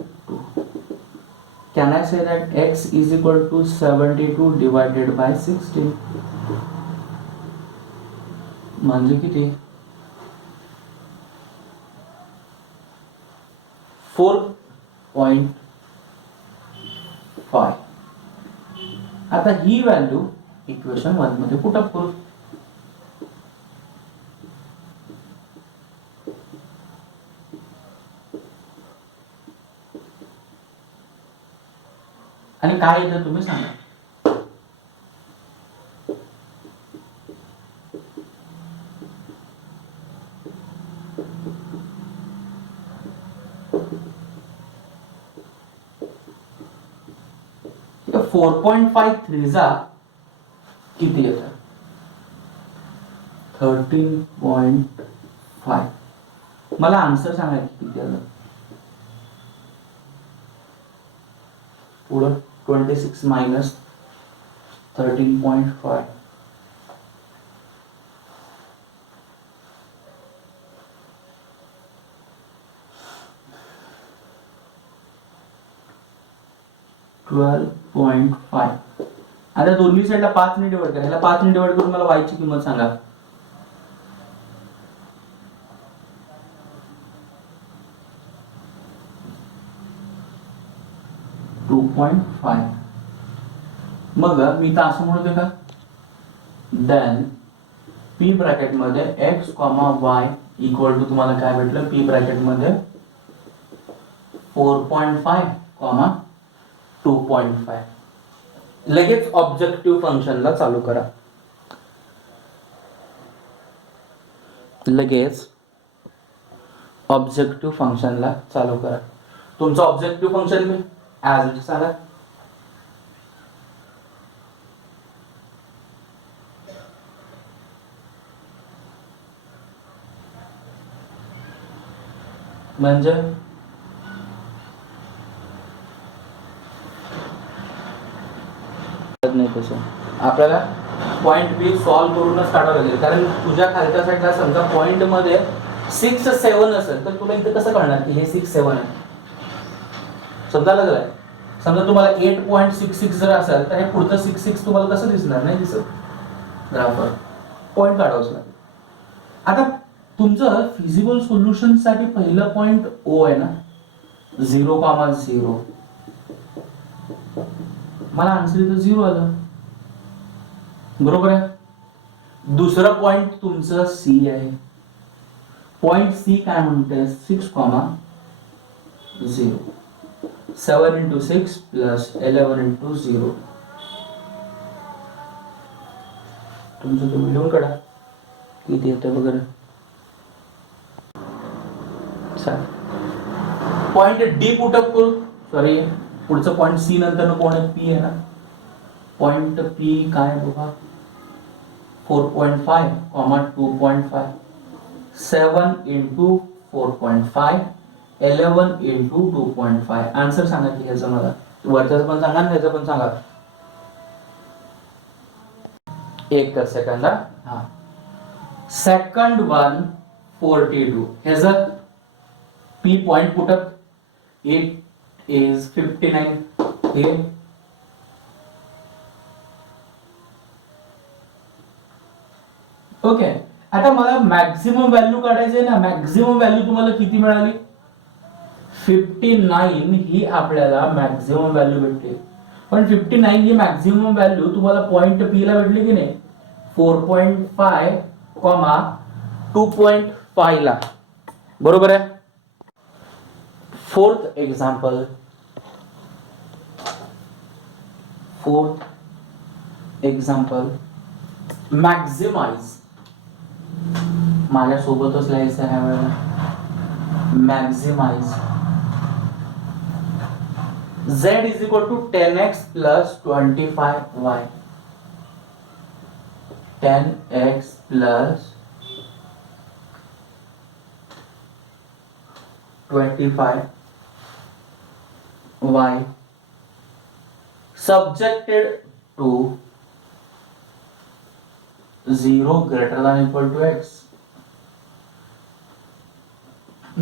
Can I say that x is equal to 72 divided by 16? म्हणजे किती? 4.5. आता ही व्हॅल्यू इक्वेशन 1 मध्ये पुट अप करू. आणि काय येतं तुम्ही सांगा. तर 4.53 जा किती येतं? 13.5. मला आन्सर सांगा किती आलं. पुढं 26 मायनस 13.5. 12.5. आता दोन्ही साईडला 5 ने डिवाइड करा. ह्याला 5 ने डिवाइड करून मला y ची किंमत सांगा. 2.5. मग मी तर असं म्हणतोय का, देन पी ब्रॅकेट मध्ये x, y इक्वल टू तुम्हाला काय भेटलं, पी ब्रॅकेट मध्ये 4.5, 2.5. लगेच ऑब्जेक्टिव्ह फंक्शनला चालू करा. लगेच ऑब्जेक्टिव्ह फंक्शनला चालू करा. तुमचं objective function me as it सांगा. म्हणजे नाही तसं आपल्याला पॉइंट बी सॉल्व्ह करूनच काढावं लागेल. कारण तुझ्या खालच्या साईडला समजा पॉइंट मध्ये 6, 7 असेल तर तुला इथे कसं कळणार की हे 6, 7 आहे. समजा लागलाय. समजा तुम्हाला 8.66 जर असेल तर हे पुढचं 6 तुम्हाला कसं दिसणार, नाही दिसत ग्राफवर. पॉइंट काढावंच लागेल. आता तुमचं फिजिबल सोल्युशन साठी पहिलं पॉइंट ओ आहे ना, 0,0. मला आन्सर इथं 0 आलं. बरोबर आहे. दुसरं पॉइंट तुमचं सी आहे. पॉइंट सी काय म्हणते, 6,0. 7 into 6 plus 11 into 0. तुमचं तुम्ही लिहून काढा किती येतं वगैरे. पॉइंट डी पुटअप करू. सॉरी, पुढचं पॉइंट सी नंतर कोण आहे, पी आहे ना. पॉइंट पी काय बघा, 4.5, 2.5. 7 into 4.5, 11 into 2.5. आन्सर सांगा की ह्याचं मला. वरच्याचं पण सांगा आणि ह्याचं पण सांगा. एक सेकंद. हा, सेकंड वन 42. ह्याचं P point put up. It is 59. हे ओके. आता मला मॅक्झिमम व्हॅल्यू काढायची आहे ना. मॅक्झिमम व्हॅल्यू तुम्हाला किती मिळाली, 59 ही आपल्याला मॅक्झिमम व्हॅल्यू भेटली. पण 59 ही मॅक्झिमम व्हॅल्यू तुम्हाला पॉइंट पी ला भेटली की नाही, 4.5, 2.5 ला. बरोबर आहे. Fourth example. मॅक्झिमाइज. माझ्या सोबतच लिहायचं ह्या वेळेला. Maximise z is equal to 10x plus 25y. 10x plus 25y subjected to 0 greater than equal to x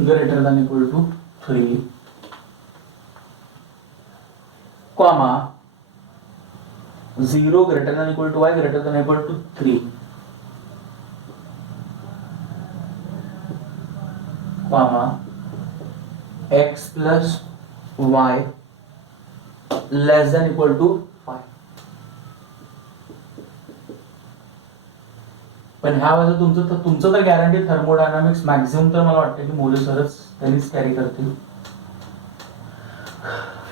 greater than equal to 3, comma 0 greater than equal to y greater than equal to 3, comma x plus y less than equal to 5. पण ह्या वेळेस तुमचं तर guarantee thermodynamics maximum तर मला वाटतं की मोले सरच त्यांनीच कॅरी करतील.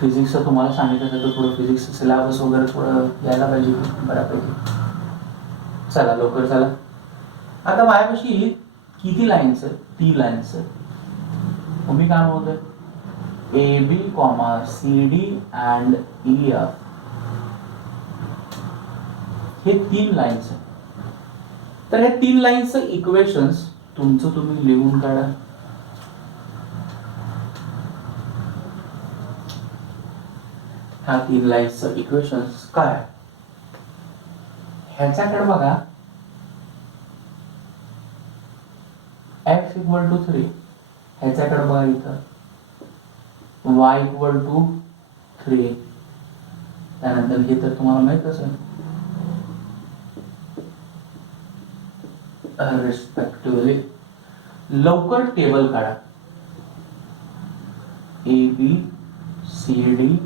फिजिक्सचं तुम्हाला सांगितलं तर थोडं फिजिक्स सिलेबस वगैरे थोडं यायला पाहिजे बऱ्यापैकी. चला लवकर चला. आता माझ्यापाशी किती लाईन्स आहेत, 3 लाईन्स आहेत. तुम्ही काय म्हणतोय, A B comma C D and E F, हे 3 लाईन्स आहेत. तर हे 3 लाईन्सचं इक्वेशन्स तुमचं तुम्ही लिहून काढा. ह्या 3 लाईन्सचं इक्वेशन्स काय, ह्याच्याकडे बघा. x इक्वल टू 3, ह्याच्याकडे बघा इथं y इक्वल टू 3, त्यानंतर हे तर तुम्हाला माहित असेल, रिस्पेक्टिव्हली. लवकर टेबल काढा. ABCDEF.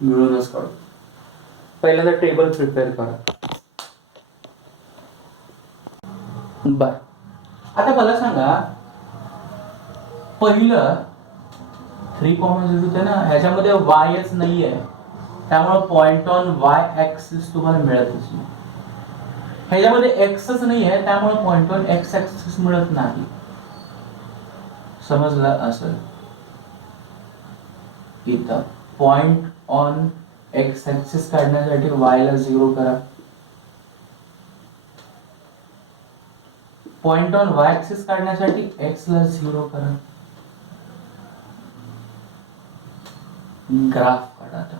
मिळूनच काढू. पहिल्यांदा टेबल प्रिपेअर करा. बर, आता मला सांगा, पहिलं 3,0 आहे ना, ह्याच्यामध्ये वायच नाहीये, त्यामुळे पॉइंट ऑन वाय ऍक्सिस तुम्हाला मिळतच नाही. ह्याच्यामध्ये एक्सच नाही आहे, त्यामुळे पॉइंट ऑन एक्स ऍक्सिस मिळत नाही. समजलं असेल? इथं पॉइंट ऑन एक्स ऍक्सिस काढण्यासाठी वाय ला 0 करा. पॉइंट ऑन वाय ऍक्सिस काढण्यासाठी एक्स ला 0 करा. ग्राफ काढा. आता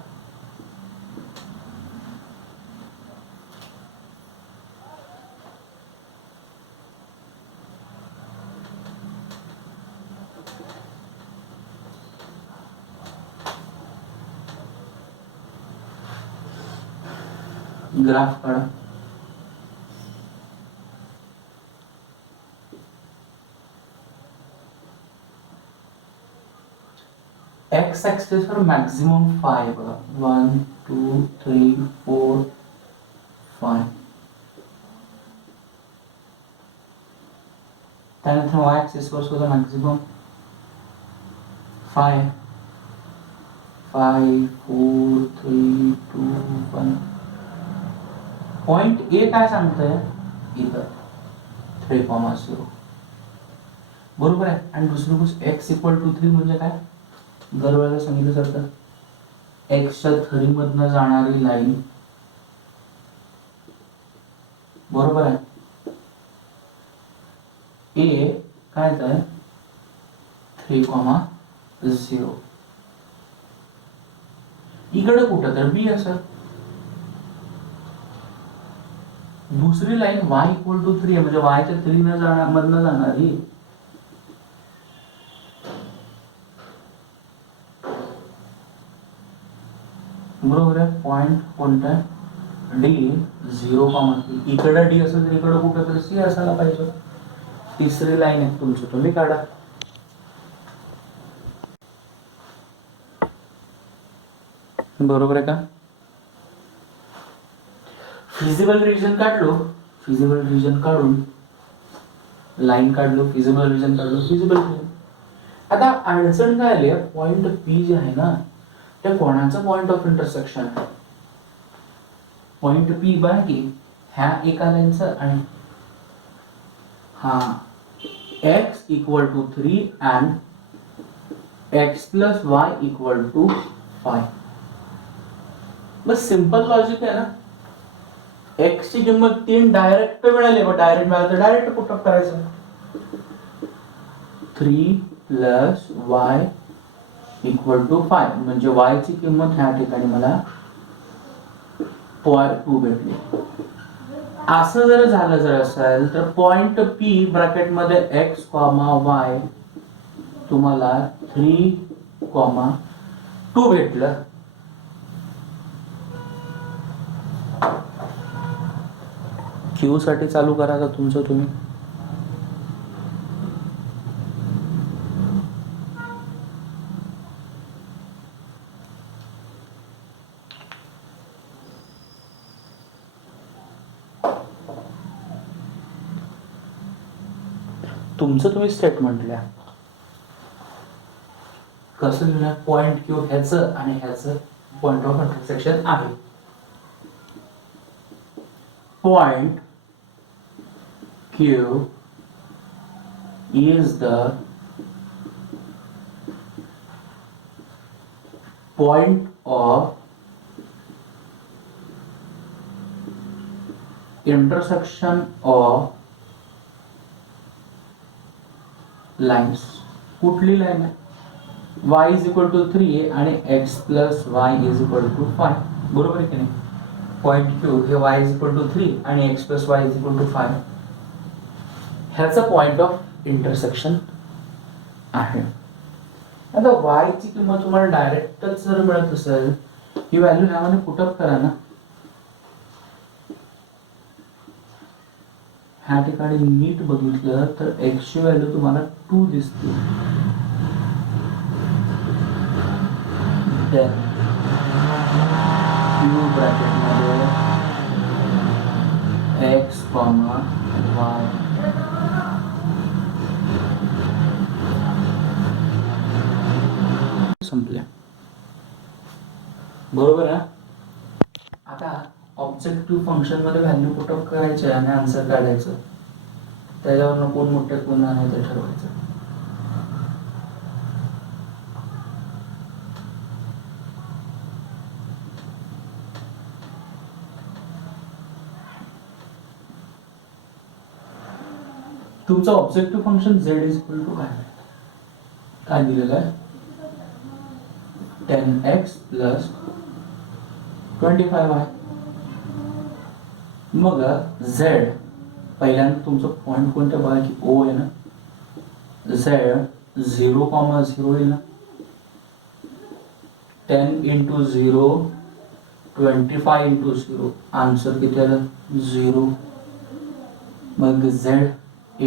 ग्राफ काढा. एक्स ऍक्सिस वर मॅक्सिमम 5 बघा. 1 2 3 4 5. त्यानंतर वाय ऍक्सिस वर सुद्धा मॅक्सिमम 5 5 4 3 2 1. पॉइंट ए काय सांगतंय इथं 3,0. बरोबर आहे. आणि दुसरी गोष्ट x = 3 म्हणजे काय, दरवेळेला सांगितलं जातं, एक्सच्या थरी मधनं जाणारी लाईन. बरोबर आहे. ए काय आहे 3,0. इकडे कुठं तर बी असेल. दुसरी लाईन y = 3 आहे, म्हणजे वायच्या 3 मधनं जाणारी. बरोबर आहे. पॉइंट कोणता, डी 0,3. इकडे डी असेल तर इकडे कुठं तर सी असायला पाहिजे. तिसरी लाईन आहे तुमची, तुम्ही काढा. बरोबर आहे का? फिजिबल रिजन काढलो, फिजिबल रिजन काढून लाईन काढलो, फिजिबल रिजन काढलो, फिजिबल रिजन. आता अडचण काय आली, पॉइंट पी जे आहे ना, त्या कोणाचं पॉइंट ऑफ इंटरसेक्शन आहे. पॉइंट पी बघा की ह्या एका लाईनचं आणि हा x = 3 and x + y = 5. Bus simple logic आहे ना. x ची किंमत 3 डायरेक्ट मिळाली, मग डायरेक्ट मिळालं तर डायरेक्ट पुटअप करायचं. 3 + y = 5 म्हणजे y ची किंमत ह्या ठिकाणी मला 2 भेटली. असं जर झालं जर असेल तर पॉइंट पी ब्रॅकेटमध्ये x, y तुम्हाला 3,2 भेटलं. क्यू साठी चालू करा का तुमचं तुम्ही. तुमचं तुम्ही स्टेटमेंट लिहा. कसं लिहिणार, पॉइंट क्यू ह्याचं आणि ह्याचं पॉइंट ऑफ इंटरसेक्शन आहे. Point Q is the point of intersection of lines. कुठली लाईन आहे? y इज इक्वल टू 3 आणि x plus Y is equal to 5. बरोबर आहे की नाही? पॉईंट Q हे y इज इक्वल टू 3 आणि x plus Y is equal to 5. ह्याचा पॉइंट ऑफ इंटरसेक्शन आहे. आता y ची किंमत तुम्हाला डायरेक्टच जर मिळत असेल, ही व्हॅल्यू ह्यामध्ये पुटअप करा ना. ह्या ठिकाणी नीट बघितलं तर x ची व्हॅल्यू तुम्हाला 2 दिसते. then Q ब्रॅकेट मध्ये x, y संपल्या. बरोबर आहे. आता ऑब्जेक्टिव्ह फंक्शन मध्ये व्हॅल्यू पुटअप करायचे आणि आन्सर काढायचं. त्याच्यावर कोण मोठे कोण नाही ते ठरवायचं. तुमचं objective function z is equal to काय दिलेलं आहे? 10x प्लस 25 आहे. मग z पहिल्यांदा तुमचं पॉइंट कोणतं बघा की O आहे ना. z 0,0 आहे ना. 10 into 0 25 into 0 आन्सर किती आलं? 0. मग z a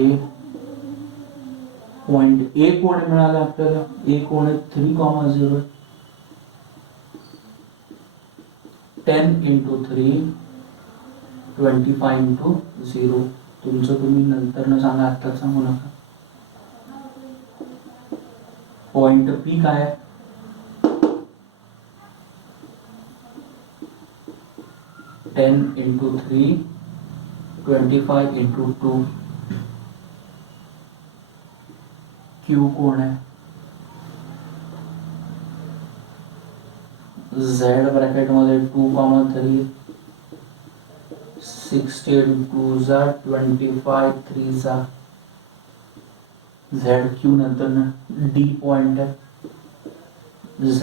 पॉइंट A कोण मिळाला आपल्याला? A कोण आहे? 3,0. 10 into 3 25 into 0. तुमचं तुम्ही नंतर न सांगा, आता सांगू नका. पॉइंट P काय आहे? Ten into 3 25 into 2. Q कोण आहे? Z ब्रॅकेट मध्ये 2,3 60 2 जा 25 3 जा ZQ. नंतर ना D पॉइंट आहे. Z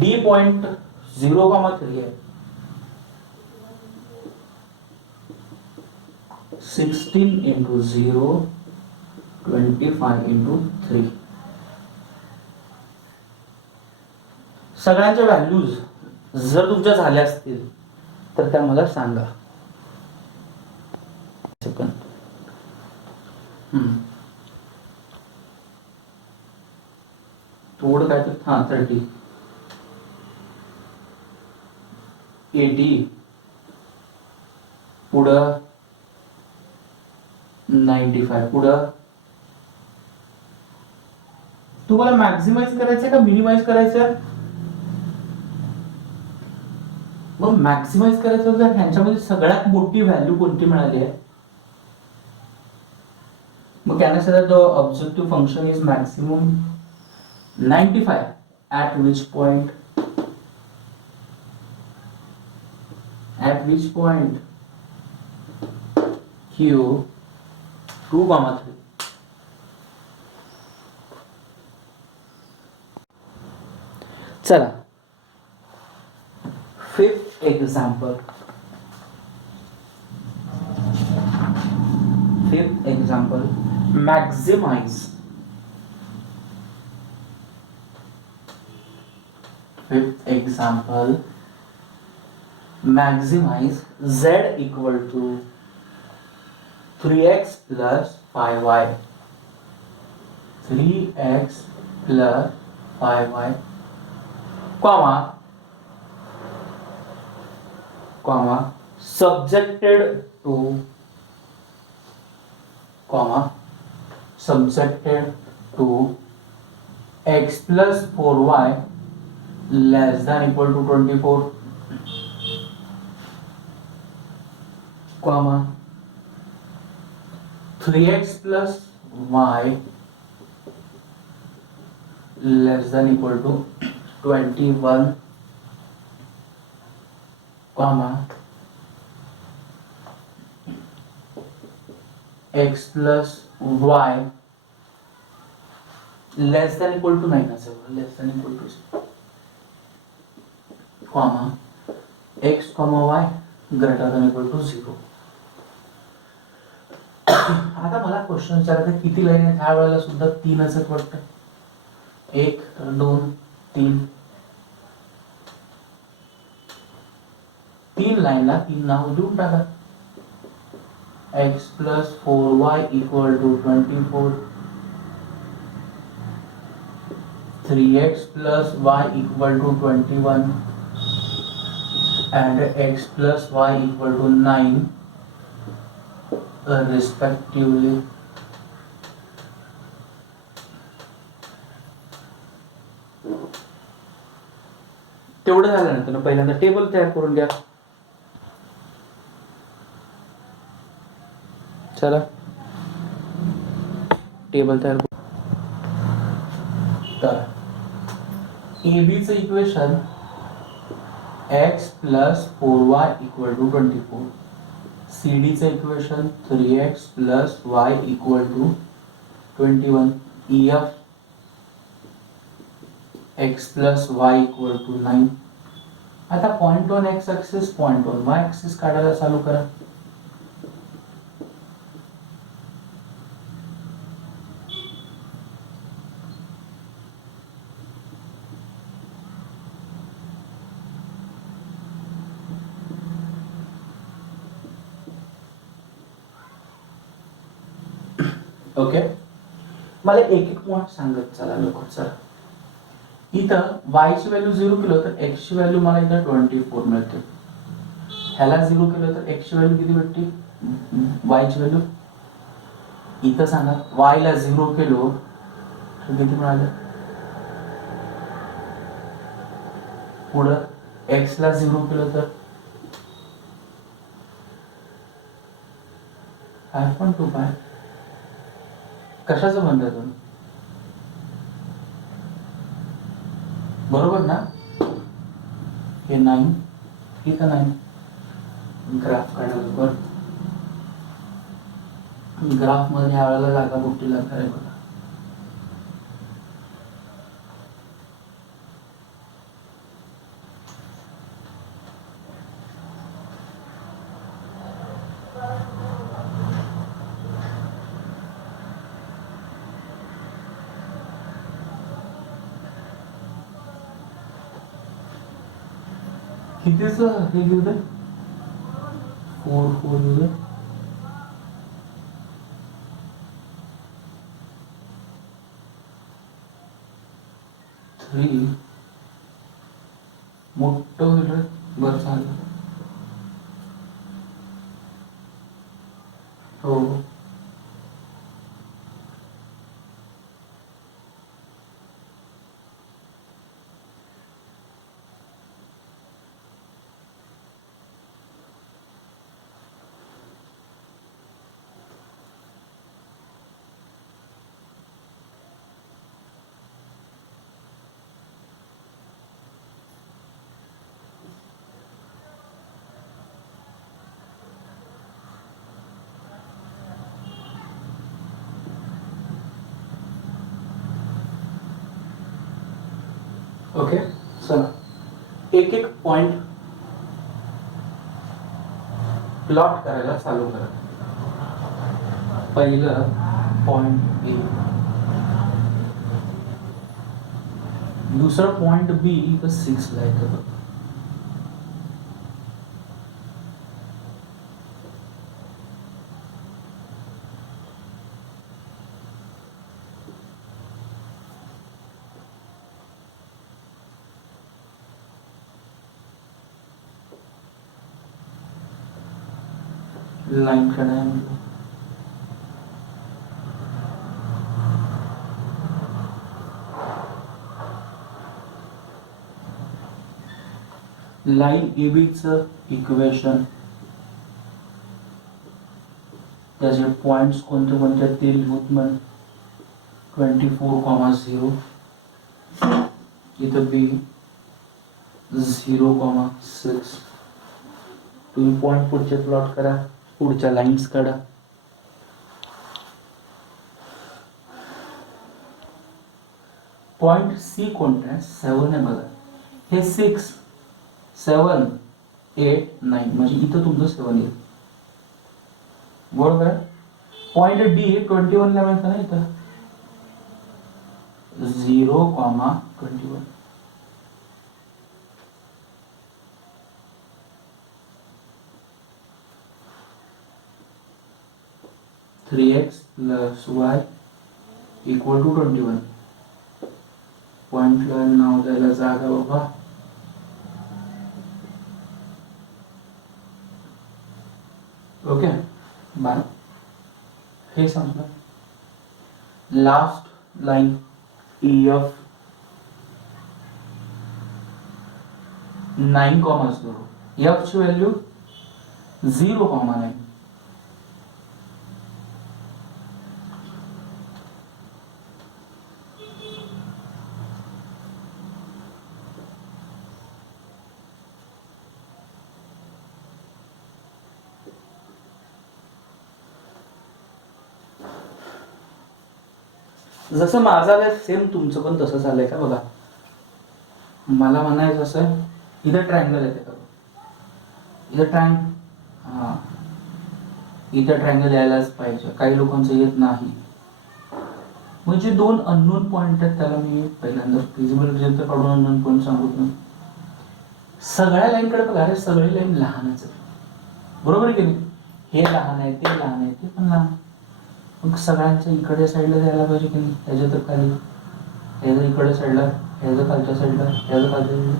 D पॉइंट 0,3 आहे. 16 into 0 25 into 3. सगळ्यांच्या व्हॅल्यूज जर तुमच्या झाल्या असतील तर त्या मला सांगा. थोडं काय तर 30 80 पुढं 95 पुढं. तुम्हाला मॅक्झिमाइज करायचंय का मिनिमाइज करायचंय? मग मॅक्झिमाइज करायचं तर ह्यांच्यामध्ये सगळ्यात मोठी व्हॅल्यू कोणती मिळाली आहे? मग can I say that the objective function is maximum 95 at which point Q 2,3. चला fifth example. Maximize. Fifth example, maximize z equal to 3x plus 5y. 3x plus 5y comma subjected to x plus 4y less than equal to 24, comma 3x plus y less than equal to 21, comma x plus y less than equal to 9 असेल, less than equal to comma X comma Y greater than equal to 0. आता मला question विचारायचं किती line आहेत, ह्या वेळेला सुद्धा 3च आहेत वाटतं. 1 2 3 3 लाईनला 3 नाव लिहून टाका. x plus 4y equal to 24, 3x plus y equal to 21 and x plus y equal to 9 respectively. तेवढं झाल्यानंतर पहिल्यांदा टेबल तयार करून घ्या. चला टेबल तयार करू. तर AB चं equation x plus 4y equal to 24, CD चं equation 3x plus y equal to 21, EF x plus y equal to 9. आता point on X axis, point on Y axis काढायला चालू करा. ओके, मला एक एक पॉइंट सांगत चला लवकर. चला इथं y ची व्हॅल्यू 0 केलं तर x ची व्हॅल्यू मला इथं 24 मिळते. ह्याला 0 केलं तर x ची व्हॅल्यू किती भेटते, y ची व्हॅल्यू. इथं सांगा y ला 0 केलो तर किती मिळालं, पुढं x ला 0 केलं तर 5.25. कशाचं म्हणताय तुम्ही, बरोबर ना. हे 9 इथं 9. ग्राफ काढायला ग्राफ मध्ये ह्या वेळेला जागा मोठी लागणार आहे बघा. कितीच हे घेऊ दे, 4 घेऊ दे. मोठं होईल बरं झालं. हो ओके. चला एक एक पॉइंट प्लॉट करायला चालू करा. पहिलं पॉइंट ए, दुसरं पॉइंट बी इथं 6 ला येतं. लाइन काढायला म्हणजे लाइन AB चं इक्वेशन, त्याचे पॉइंट्स कोणते कोणते ते लिहूत मग 24,0 इथं बी 0,6. तुम्ही पॉइंट पुढचे प्लॉट करा, पुढच्या लाइन्स काढा. पॉइंट सी कोणता आहे? 7 आहे बघा. हे 6 7 8 9 म्हणजे इथं तुमचं 7 येईल. बरोबर आहे. पॉइंट डी 21 लावायचं ना इथं 0,21. Three x plus y equal to 21. पॉइंटला नाव द्यायला जागा बाबा. Okay bye. हे संपलं. Last line EF 9,0. F ची व्हॅल्यू 0,9. जसं माझं आलंय सेम तुमचं पण तसंच आलंय का बघा. मला म्हणायचं असं आहे इथं ट्रायंगल येते का? इथं हां इथं ट्रायंगल यायलाच पाहिजे. काही लोकांचं येत नाही. म्हणजे 2 अननोन पॉइंट आहेत त्याला मी पहिल्यांदा फिजिबल रिजन तर काढून अननोन पॉइंट सांगत नाही. सगळ्या लाईनकडे बघा रे, सगळी लाईन लहानच आहे. बरोबर आहे की नाही? हे लहान आहे, ते लहान आहे, ते पण लहान. मग सगळ्यांच्या इकडे साईडला जायला पाहिजे की नाही? ह्याच्या तर खाली, ह्याच्या इकडे साईडला, ह्याच्या खालच्या साईडला, ह्याच्या खालच्या साईडला.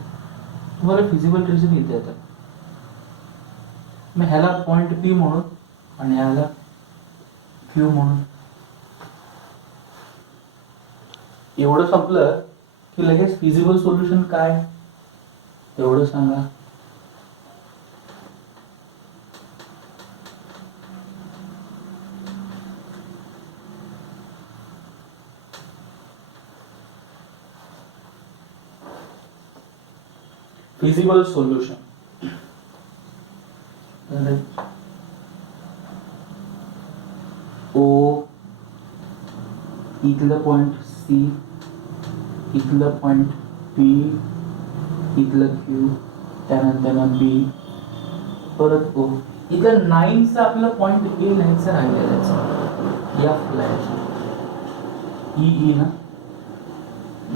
तुम्हाला फिजिबल रिजन इथे येतात. मग ह्याला पॉइंट पी म्हणून आणि ह्याला क्यू म्हणून. एवढं संपलं की लगेच फिजिबल सोल्युशन काय एवढं सांगा. फिजिबल सोल्युशन ओ इथलं पॉइंट सी, इथलं पॉइंट पी, इथलं क्यू, त्यानंतर बी, परत ओ. इथं 9चं आपलं पॉइंट ए लिहायचं राहिलेलं आहे. एफ लिहायचं. ई ना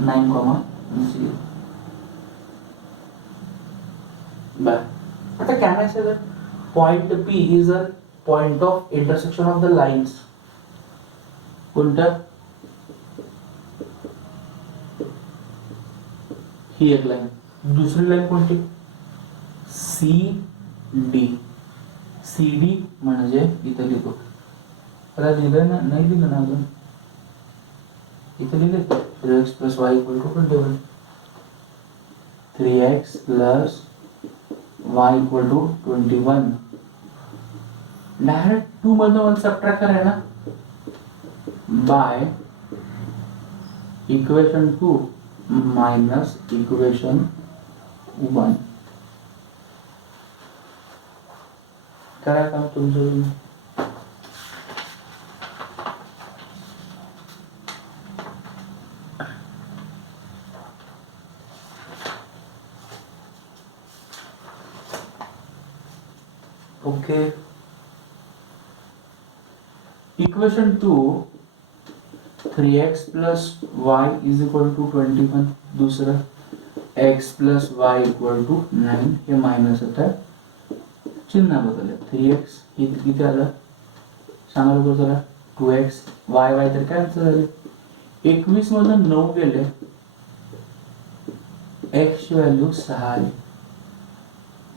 9,0. बर. आता काय माहिती आहे, point P is a point of intersection of the lines. कोणतं? ही एक लाईन. दुसरी लाईन कोणती? C D. सी डी म्हणजे इथं लिहितो. त्याला लिहिलं ना, नाही लिहिलं ना अजून. इथं लिहिलं 3x plus y equal to 21. 3x plus y equal to 21. Direct 2 मधनं 1 सबट्रॅक्ट कराय ना बाय इक्वेशन 2 मायनस इक्वेशन 1. काय काम तुमचं? Okay. Equation 2 3x plus Y is equal to 21. दुसरं x plus y equal to 9. हे मायनस होतं, चिन्ह बदललं. 3x किती आलं सांगा लवकर जरा. 2x वाय वाय तर कॅन्सल झाले. 21 मधून 9 गेले, x ची व्हॅल्यू 6 आली.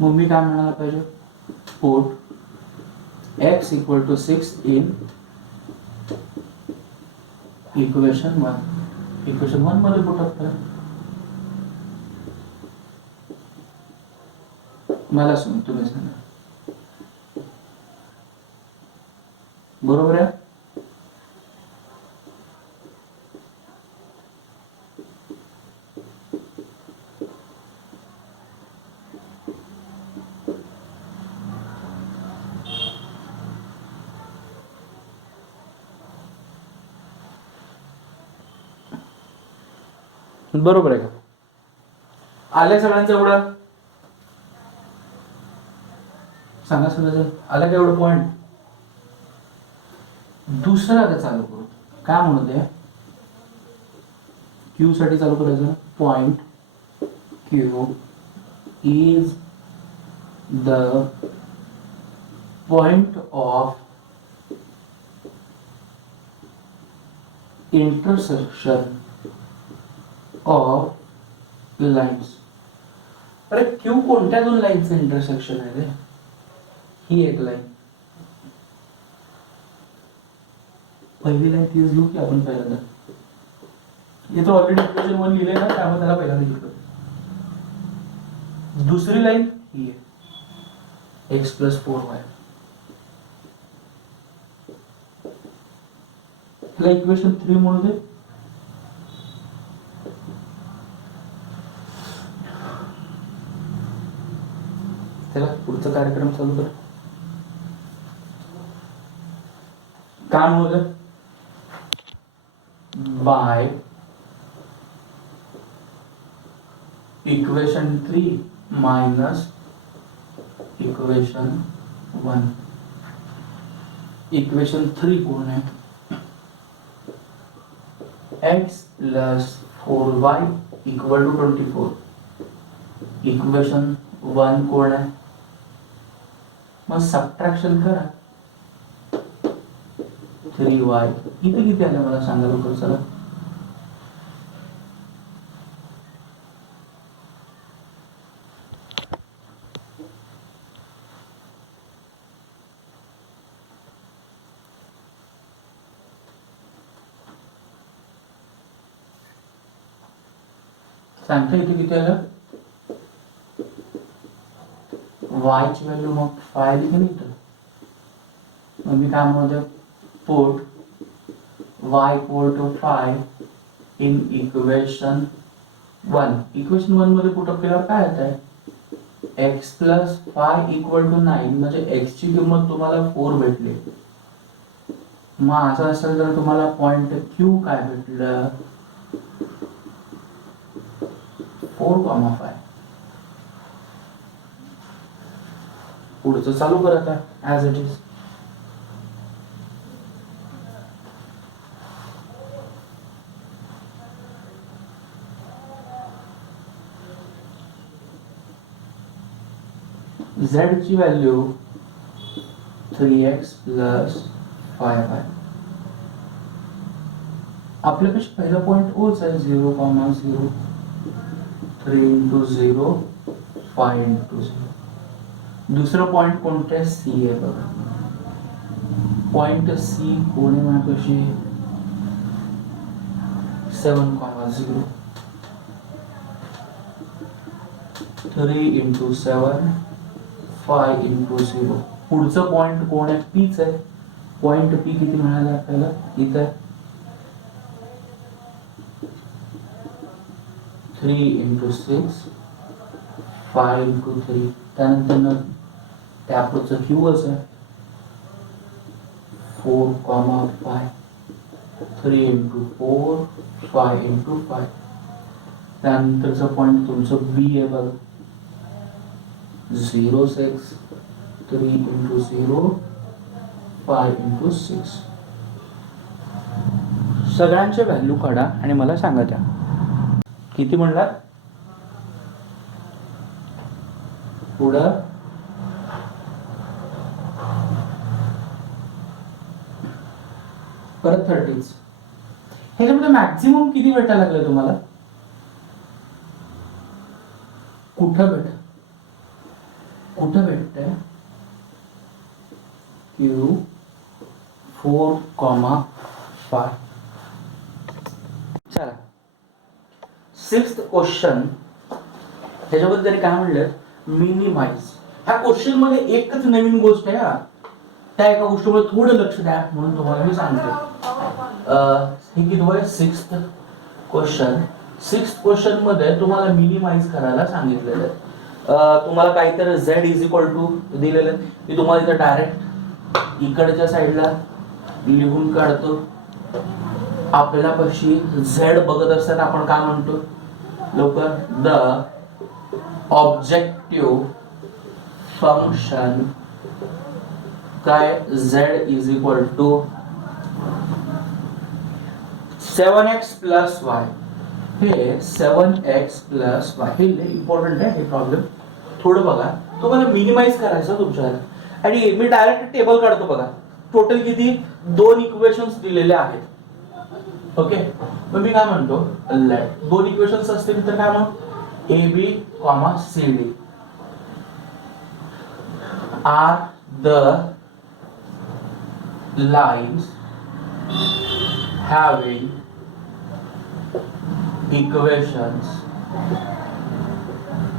मग मी काय म्हणायला पाहिजे? Put x equal to 6 in equation 1. Equation 1 मध्ये पुट अप करा. मला सांग, तुम्ही सांगा. बरोबर आहे? बरोबर आहे का? आल्या सगळ्यांचं एवढं सांगा सगळं, आलं का एवढं पॉइंट? दुसरं आता चालू करू, काय म्हणते क्यू साठी चालू करायचं. Point Q is the point of intersection of lines. अरे क्यू कोणत्या दोन लाईनचं इंटरसेक्शन आहे रे? ही एक लाईन, पहिली लाईन तीच घेऊ की आपण पहिल्यांदा? हे तर ऑलरेडी इक्वेशन 1 लिहिले ना, त्यामुळे त्याला पहिल्यांदा घेतो. दुसरी लाईन ही आहे x + 4y. त्याला इक्वेशन 3 म्हणू दे. त्याला पुढचा कार्यक्रम चालू कर. काय म्हणू दे? By equation 3 minus equation 1. Equation 3 कोण आहे? x + 4y = 24. इक्वेशन 1 कोण आहे? मग सबट्रॅक्शन करा. 3y इथे किती आलं मला सांगा लवकर चला. सांगता इथे किती आलं? y ची व्हॅल्यू मग 5 लिहिली नाही तर मग मी काय म्हणतो, put y = 5 in equation 1. Equation 1 मध्ये पुट अप केल्यावर काय येत आहे? x + 5 = 9. म्हणजे x ची किंमत तुम्हाला 4 भेटली. मग असं असेल तर तुम्हाला पॉइंट q काय भेटलं? 4,5. पुढचं चालू कर आता ऍज इट इज. z ची व्हॅल्यू 3x + 5y. आपल्यापेक्षा पहिला पॉइंट ओच आहे 0,0. 3 × 0 5 × 0. दुसरं पॉइंट कोणतं आहे? सी आहे बघा. पॉइंट सी कोण आहे माझ्यापाशी? 7,0. 3 × 7 5 × 0. पुढचं पॉइंट कोण आहे? पीच आहे. पॉइंट पी किती मिळाला आपल्याला? इथे 3 × 6 5 × 3. त्यानंतर त्या पुढचं क्यूच आहे 4,5. 3 × 4 5 × 5. त्यानंतरचं पॉइंट तुमचं बी आहे बघा 0,6 3 × 0 5 × 6. सगळ्यांच्या व्हॅल्यू काढा आणि मला सांगा त्या किती म्हणलात. पुढं परत 30. ह्याच्यामध्ये मॅक्झिमम किती भेटायला लागलं तुम्हाला? कुठं भेटतंय? Q 4,5. चला 6th क्वेश्चन. त्याच्याबद्दल काय म्हणलं? मिनिमाइज. ह्या क्वेश्चन मध्ये एकच नवीन गोष्ट आहे हा. त्या एका गोष्टीवर थोडं लक्ष द्या म्हणून तुम्हाला मी सांगतो. हे किती आहे? 6th question. 6th क्वेश्चन मध्ये तुम्हाला मिनिमाइज करायला सांगितलेलं आहे. तुम्हाला काहीतरी z = दिलेलं आहे. मी तुम्हाला इथं डायरेक्ट इकडच्या साईडला लिहून काढतो. आपल्यापाशी z बघत असताना आपण काय म्हणतो? लवकर, द ऑब्जेक्टिव्ह फंक्शन काय z is equal to 7x plus y. हे 7x प्लस y हे इम्पॉर्टंट आहे हे प्रॉब्लेम. थोडं बघा, तुम्हाला मिनिमाइज करायचं तुमच्या आणि मी डायरेक्ट टेबल काढतो बघा. टोटल किती 2 इक्वेशन्स दिलेले आहेत. ओके, मग मी काय म्हणतो, लेट 2 इक्वेशन्स असतील तर काय म्हणू, A B comma C D are the lines having equations.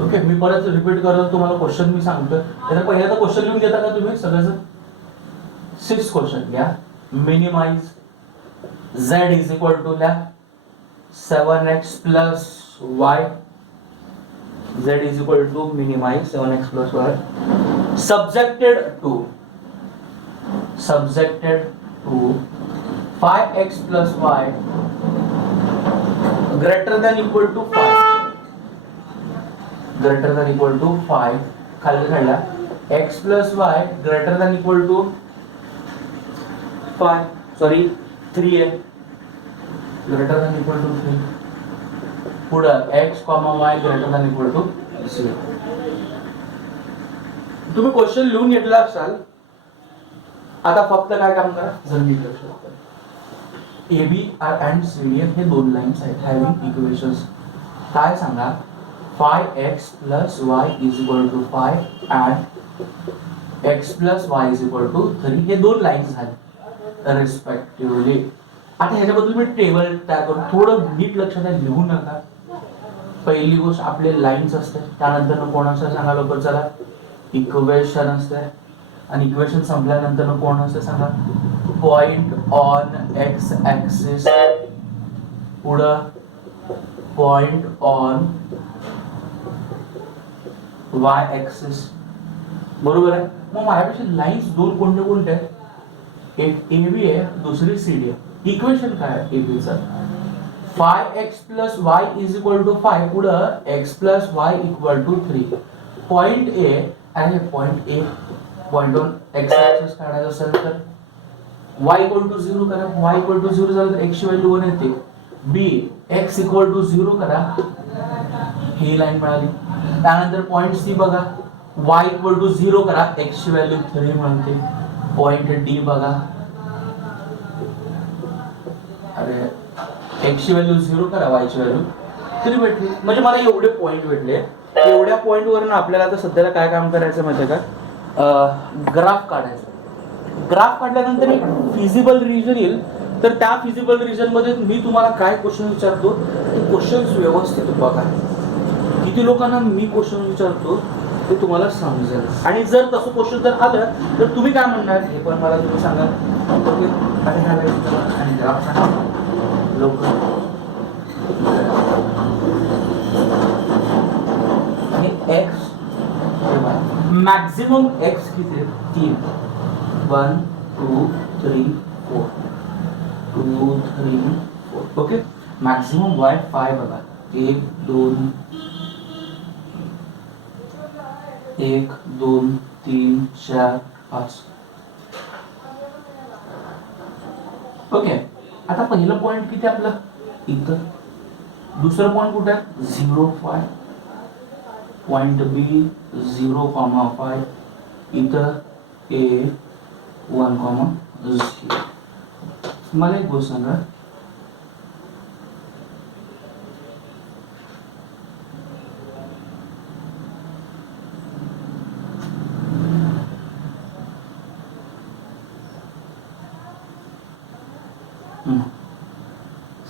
Okay, मी परत रिपीट करतो तुम्हाला क्वेश्चन मी सांगतो. त्याला पहिल्यांदा क्वेश्चन लिहून घेता का तुम्ही सगळ्याचं? 6 क्वेश्चन घ्या. Minimize z is equal to ला 7x plus y. z is equal to minimize 7x plus y subjected to 5x plus y greater than equal to 5 खाली काढला. x plus y greater than equal to 5 sorry 3 आहे, greater than equal to 3. पुढं x, y greater than equal to 0. तुम्ही question लिहून घेतला असाल. आता फक्त काय काम करा, जर मी A B are and C D हे 2 लाईन्स आहेत हॅव्हिंग इक्वेशन्स. काय सांगा, 5x plus y is equal to 5 and x plus y is equal to 3 हे 2 लाईन्स आहेत रिस्पेक्टिव्हली. आता ह्याच्याबद्दल मी टेबल तयार करून थोडं नीट लक्षात लिहू नका. पहिली गोष्ट आपले लाईन्स असते, त्यानंतर कोण असतं सांगा लवकर चला, इक्वेशन असते आणि इक्वेशन संपल्यानंतर कोण असतं सांगा, पॉइंट ऑन एक्स ऍक्सिस. पुढं पॉइंट ऑन वाय ऍक्सिस. बरोबर आहे. मग माझ्यापेक्षा लाईन्स 2 कोणते कोणते आहेत, एक ए बी आहे, दुसरी सी डी आहे. इक्वेशन काय आहे ए बी चं, 5x plus y is equal to 5. पुढं x plus y equal to 3. Point A आणि point A, point on X axis काढायचं असेल तर y इक्वल टू 0 करा. y इक्वल टू 0 झालं तर x ची व्हॅल्यू 1 येते. b x इक्वल टू 0 करा, ही लाईन मिळाली. त्यानंतर पॉइंट सी बघा, y इक्वल टू 0 करा, x ची व्हॅल्यू 3 मिळते. पॉइंट डी बघा, अरे x ची व्हॅल्यू 0 करा, y ची व्हॅल्यू 3 भेटली. म्हणजे मला एवढे पॉइंट भेटले. एवढ्या पॉइंट वरून आपल्याला आता सध्याला काय काम करायचं माहिती आहे का, ग्राफ काढायचा. ग्राफ काढल्यानंतर एक फिजिबल रिजन येईल. तर त्या फिजिबल रिजन मध्ये मी तुम्हाला काय क्वेश्चन विचारतो ते क्वेश्चन्स व्यवस्थित बघा. किती लोकांना मी क्वेश्चन विचारतो ते तुम्हाला समजेल. आणि जर तसं क्वेश्चन जर आलं तर तुम्ही काय म्हणणार हे पण मला तुम्ही सांगा. ओके, आणि ग्राफ सांगा लवकर. एक्स मॅक्सिमम एक्स किती, 3. 1 2 3 4 2 3 4. ओके, मॅक्सिमम वाय 5 बघा, 1 2 1 2 3 4 5. ओके, आता पहिलं पॉइंट किती आपलं इथं, दुसरं पॉइंट कुठे आहे 0 5. पॉइंट बी 0,5, इथं ए 1,0. मला एक गोष्ट सांगा,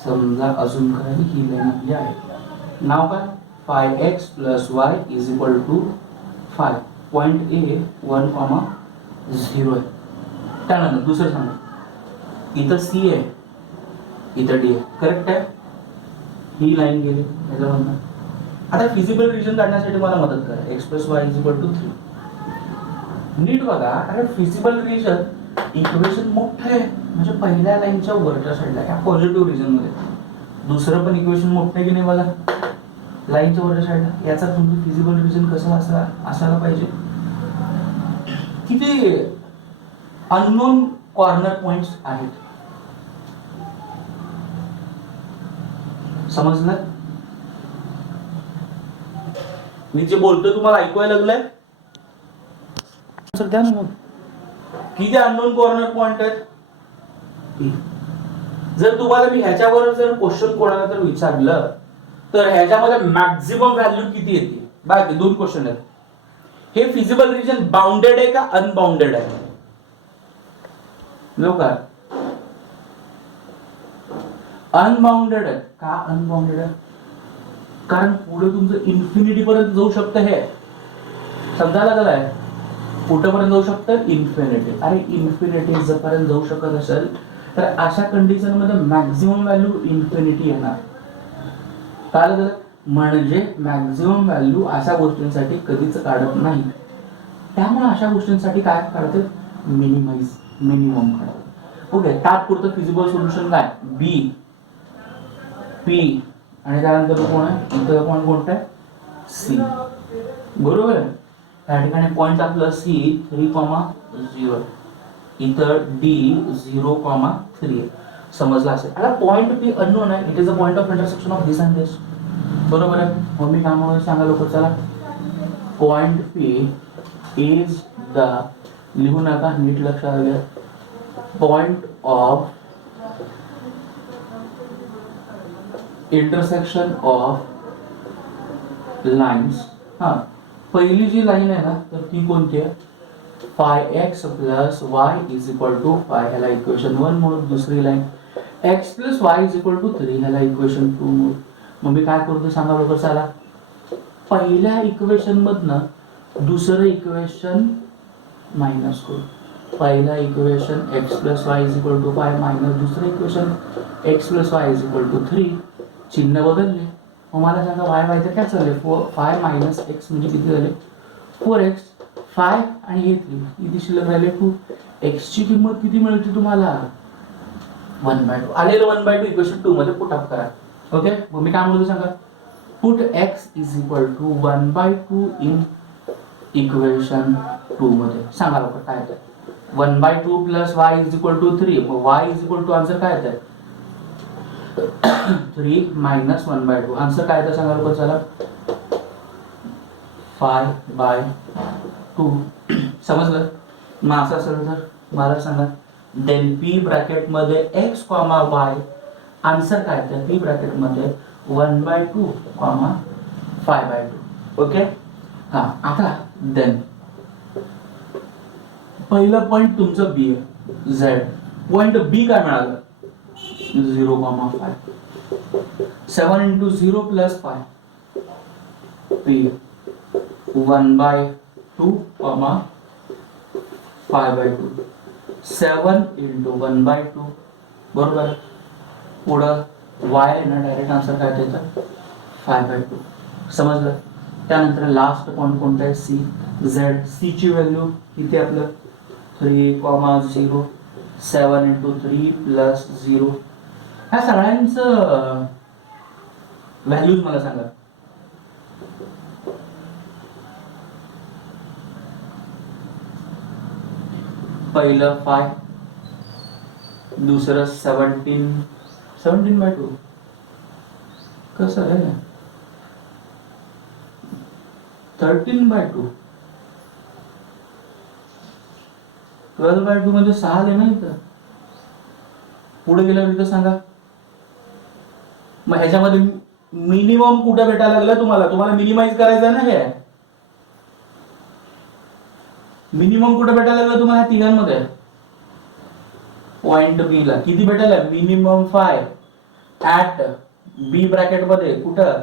समजा अजून काय ही लाईन आपली आहे, नाव काय 5x plus y is equal to 5. Point A 1,0 आहे. त्यानंतर दुसरं सांगा, इथं सी आहे, इथं डी आहे. करेक्ट आहे, ही लाईन गेली याच्यामधनं. आता फिजिबल रिजन काढण्यासाठी मला मदत करा. x plus y is equal to 3. नीट बघा, अरे फिजिबल रिजन इक्वेशन मोठं आहे, म्हणजे पहिल्या लाईनच्या वरच्या साईडला या पॉझिटिव्ह रिजन मध्ये. दुसरं पण इक्वेशन मोठं आहे की नाही बघा, लाईनच्या वरच्या साईडला याचा तुमचं फिजिबल रिजन कसं असायला पाहिजे किती अननोन कॉर्नर पॉइंट्स आहेत. समजलं मी जे बोलतोय तुम्हाला ऐकवायला लागलंय सर? द्या ना मग. किती अननोन कॉर्नर पॉइंट आहेत? जर तुम्हाला मी ह्याच्यावर जर क्वेश्चन कोणाला तर विचारलं तर ह्याच्यामध्ये मॅक्झिमम व्हॅल्यू किती येते? बाकी दोन क्वेश्चन आहेत. हे फिजिबल रिजन बाउंडेड आहे का अनबाउंडेड आहे? लोक अनबाउंडेड आहे. का अनबाउंडेड आहे? कारण पुढे तुमचं इन्फिनिटी पर्यंत जाऊ शकतं. हे समजायला गेलाय कुठपर्यंत जाऊ शकतं? इन्फिनिटी. अरे इन्फिनिटी जर पर्यंत जाऊ शकत असेल तर अशा कंडिशन मध्ये मॅक्झिमम व्हॅल्यू इन्फिनिटी येणार. काय म्हणजे मॅक्झिमम व्हॅल्यू अशा गोष्टींसाठी कधीच काढत नाही. त्यामुळे अशा गोष्टींसाठी काय काढते? मिनिमम काढतात. ओके. तात्पुरतं फिजिबल सोल्युशन काय? बी पी आणि त्यानंतर कोण आहे? इथं पॉईंट कोणता आहे? सी. बरोबर आहे. त्या ठिकाणी पॉईंट आपलं सी 3,0 इथं डी 0,3. समजला असेल. आता पॉईंट पी अननोन आहे. It is a point of intersection of this and this. बरोबर आहे. मग मी काय म्हणून सांगा लोक चला पॉईंट पी इज द, लिहू नका नीट लक्षात घ्या, point of intersection of lines. हा पहिली जी लाईन आहे ना तर ती कोणती आहे? Five x plus Y is equal to five, ह्याला इक्वेशन 1 म्हणून. दुसरी line x plus Y is equal to 3, ह्याला इक्वेशन 2 म्हणून. मग मी काय करतो सांगा बरोबर चला. पहिल्या इक्वेशन मधनं दुसरं इक्वेशन मायनस करू. पहिला equation X plus Y is equal to 5 minus दुसरं equation X plus Y is equal to 3. चिन्ह बदलले. मग मला सांगा वाय वाय तर काय चालले? 5 मायनस एक्स म्हणजे किती झाले? 4x. 5 आणि हे 3 किती शिल्लक राहिले? 2. एक्स ची किंमत किती मिळते तुम्हाला? 1/2. आलेलं 1/2 इक्वेशन 2 मध्ये पुट अप करा. ओके. मग मी काय म्हणतो सांगा, put x is equal to 1/2 in equation 2 मध्ये. सांगा लवकर काय येतं? 1/2 plus y is equal to 3. मग y is equal to answer काय येतं? 3 मायनस 1/2. आन्सर काय येतं सांगा लवकर चला? 5/2. समजलं? मग असं असेल तर मला सांगा देन पी ब्रॅकेट मध्ये x, y. आन्सर काय येतं? पी ब्रॅकेट मध्ये 1/2, 5/2. ओके. हा आता देन पहिलं पॉइंट तुमचं बी आहे. झेड पॉइंट बी काय मिळालं? 0,5. 7 into 0 plus 5 p 1/2, 5/2. 7 into 1/2. बरोबर. पुढं y आहे ना, डायरेक्ट आन्सर काय त्याचा? 5/2. समजलं? त्यानंतर लास्ट पॉइंट कोणता आहे? सी. झेड सी ची व्हॅल्यू किती आपलं? 3,0. 7 into 3 plus 0. ह्या सगळ्यांचं व्हॅल्यूज मला सांगा. पहिलं 5, दुसरं 17/2. कसं आहे? 13/2. 12/2 म्हणजे 6 आहे ना इथं. पुढे गेल्यावर इथं सांगा. मग ह्याच्यामध्ये मिनिमम कुठे भेटायला लागला तुम्हाला? तुम्हाला मिनिमाइज करायचं आहे ना. हे मिनिमम कुठे भेटायला लागला तुम्हाला? ह्या तिघांमध्ये. पॉइंट बी ला किती भेटायला? मिनिमम 5 ऍट बी ब्रॅकेट मध्ये कुठं?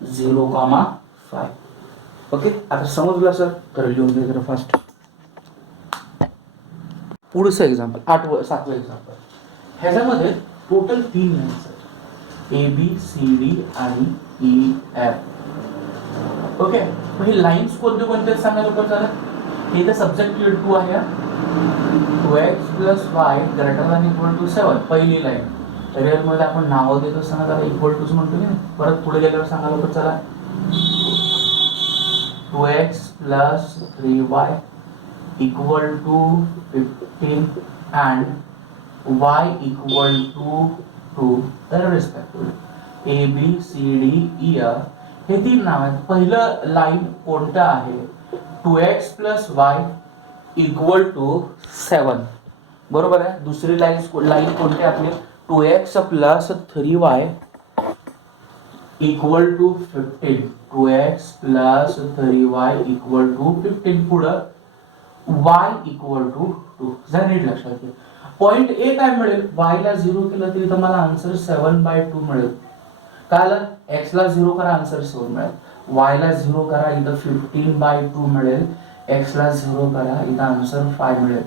0,5. ओके. आता समजलं सर तर लिहून घे जरा फास्ट. पुढचं एक्झाम्पल 7वं एक्झाम्पल. ह्याच्यामध्ये टोटल 3 लाईन्स आहेत. ए बी सी डी आणि ई एफ. ओके. मग हे लाईन्स कोणते कोणते सांगा लवकर जरा. हे तर सब्जेक्ट 2 आहे. 2x plus y greater than equal to 7 पहिली लाईन. रिअल मध्ये आपण नाव देत असताना त्याला इक्वल टूच म्हणतो की नाही. परत पुढे गेल्यावर सांगा लवकर चला. 2x plus 3y equal to 15 and y equal to 2 तर respectively. A, B, C, D, E, F हे तीन नाव आहेत. पहिलं लाईन कोणतं आहे? 2x plus y equal to 7 बरोबर आहे. दुसरी लाईन कोणती आपली? 2x plus 3y equal to 15. 2x plus 3y equal to 15. पुढं y equal to 2. जरा नीट लक्षात घ्या. पॉइंट ए काय मिळेल? y ला 0 केलं तरी तुम्हाला आन्सर 7/2 मिळेल. काय आलं? x ला 0 करा आन्सर 7 मिळेल. y ला 0 करा इथं 15/2 मिळेल. x ला 0 करा इथं आन्सर 5 मिळेल.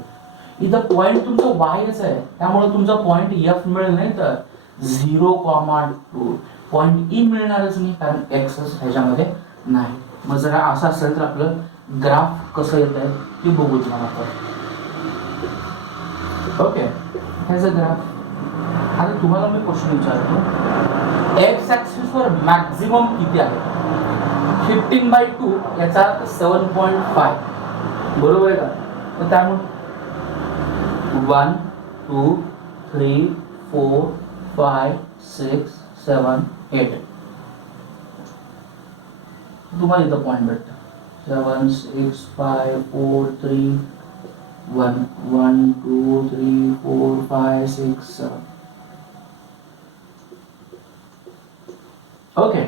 इथं पॉइंट तुमचं yच आहे, त्यामुळे तुमचा पॉइंट f मिळेल नाही तर 0,2. पॉइंट ई मिळणारच नाही कारण x ह्याच्यामध्ये नाही. मग जरा असं असेल तर आपलं ग्राफ कसं येत आहे ते बघू तुम्हाला आपण. ओके, ह्याच ग्राफ. आता तुम्हाला मी क्वेश्चन विचारतो, एक्स ऍक्सिस वर मॅक्झिमम किती आहे? 15/2 याचा अर्थ 7.5 बरोबर आहे का? तर त्यामुळे 1 2 3 4 5 6 7 8 तुम्हाला इथं पॉइंट भेटतं. 7 6 5 4 3 1 1 2 3 4 5 6 7. ओके,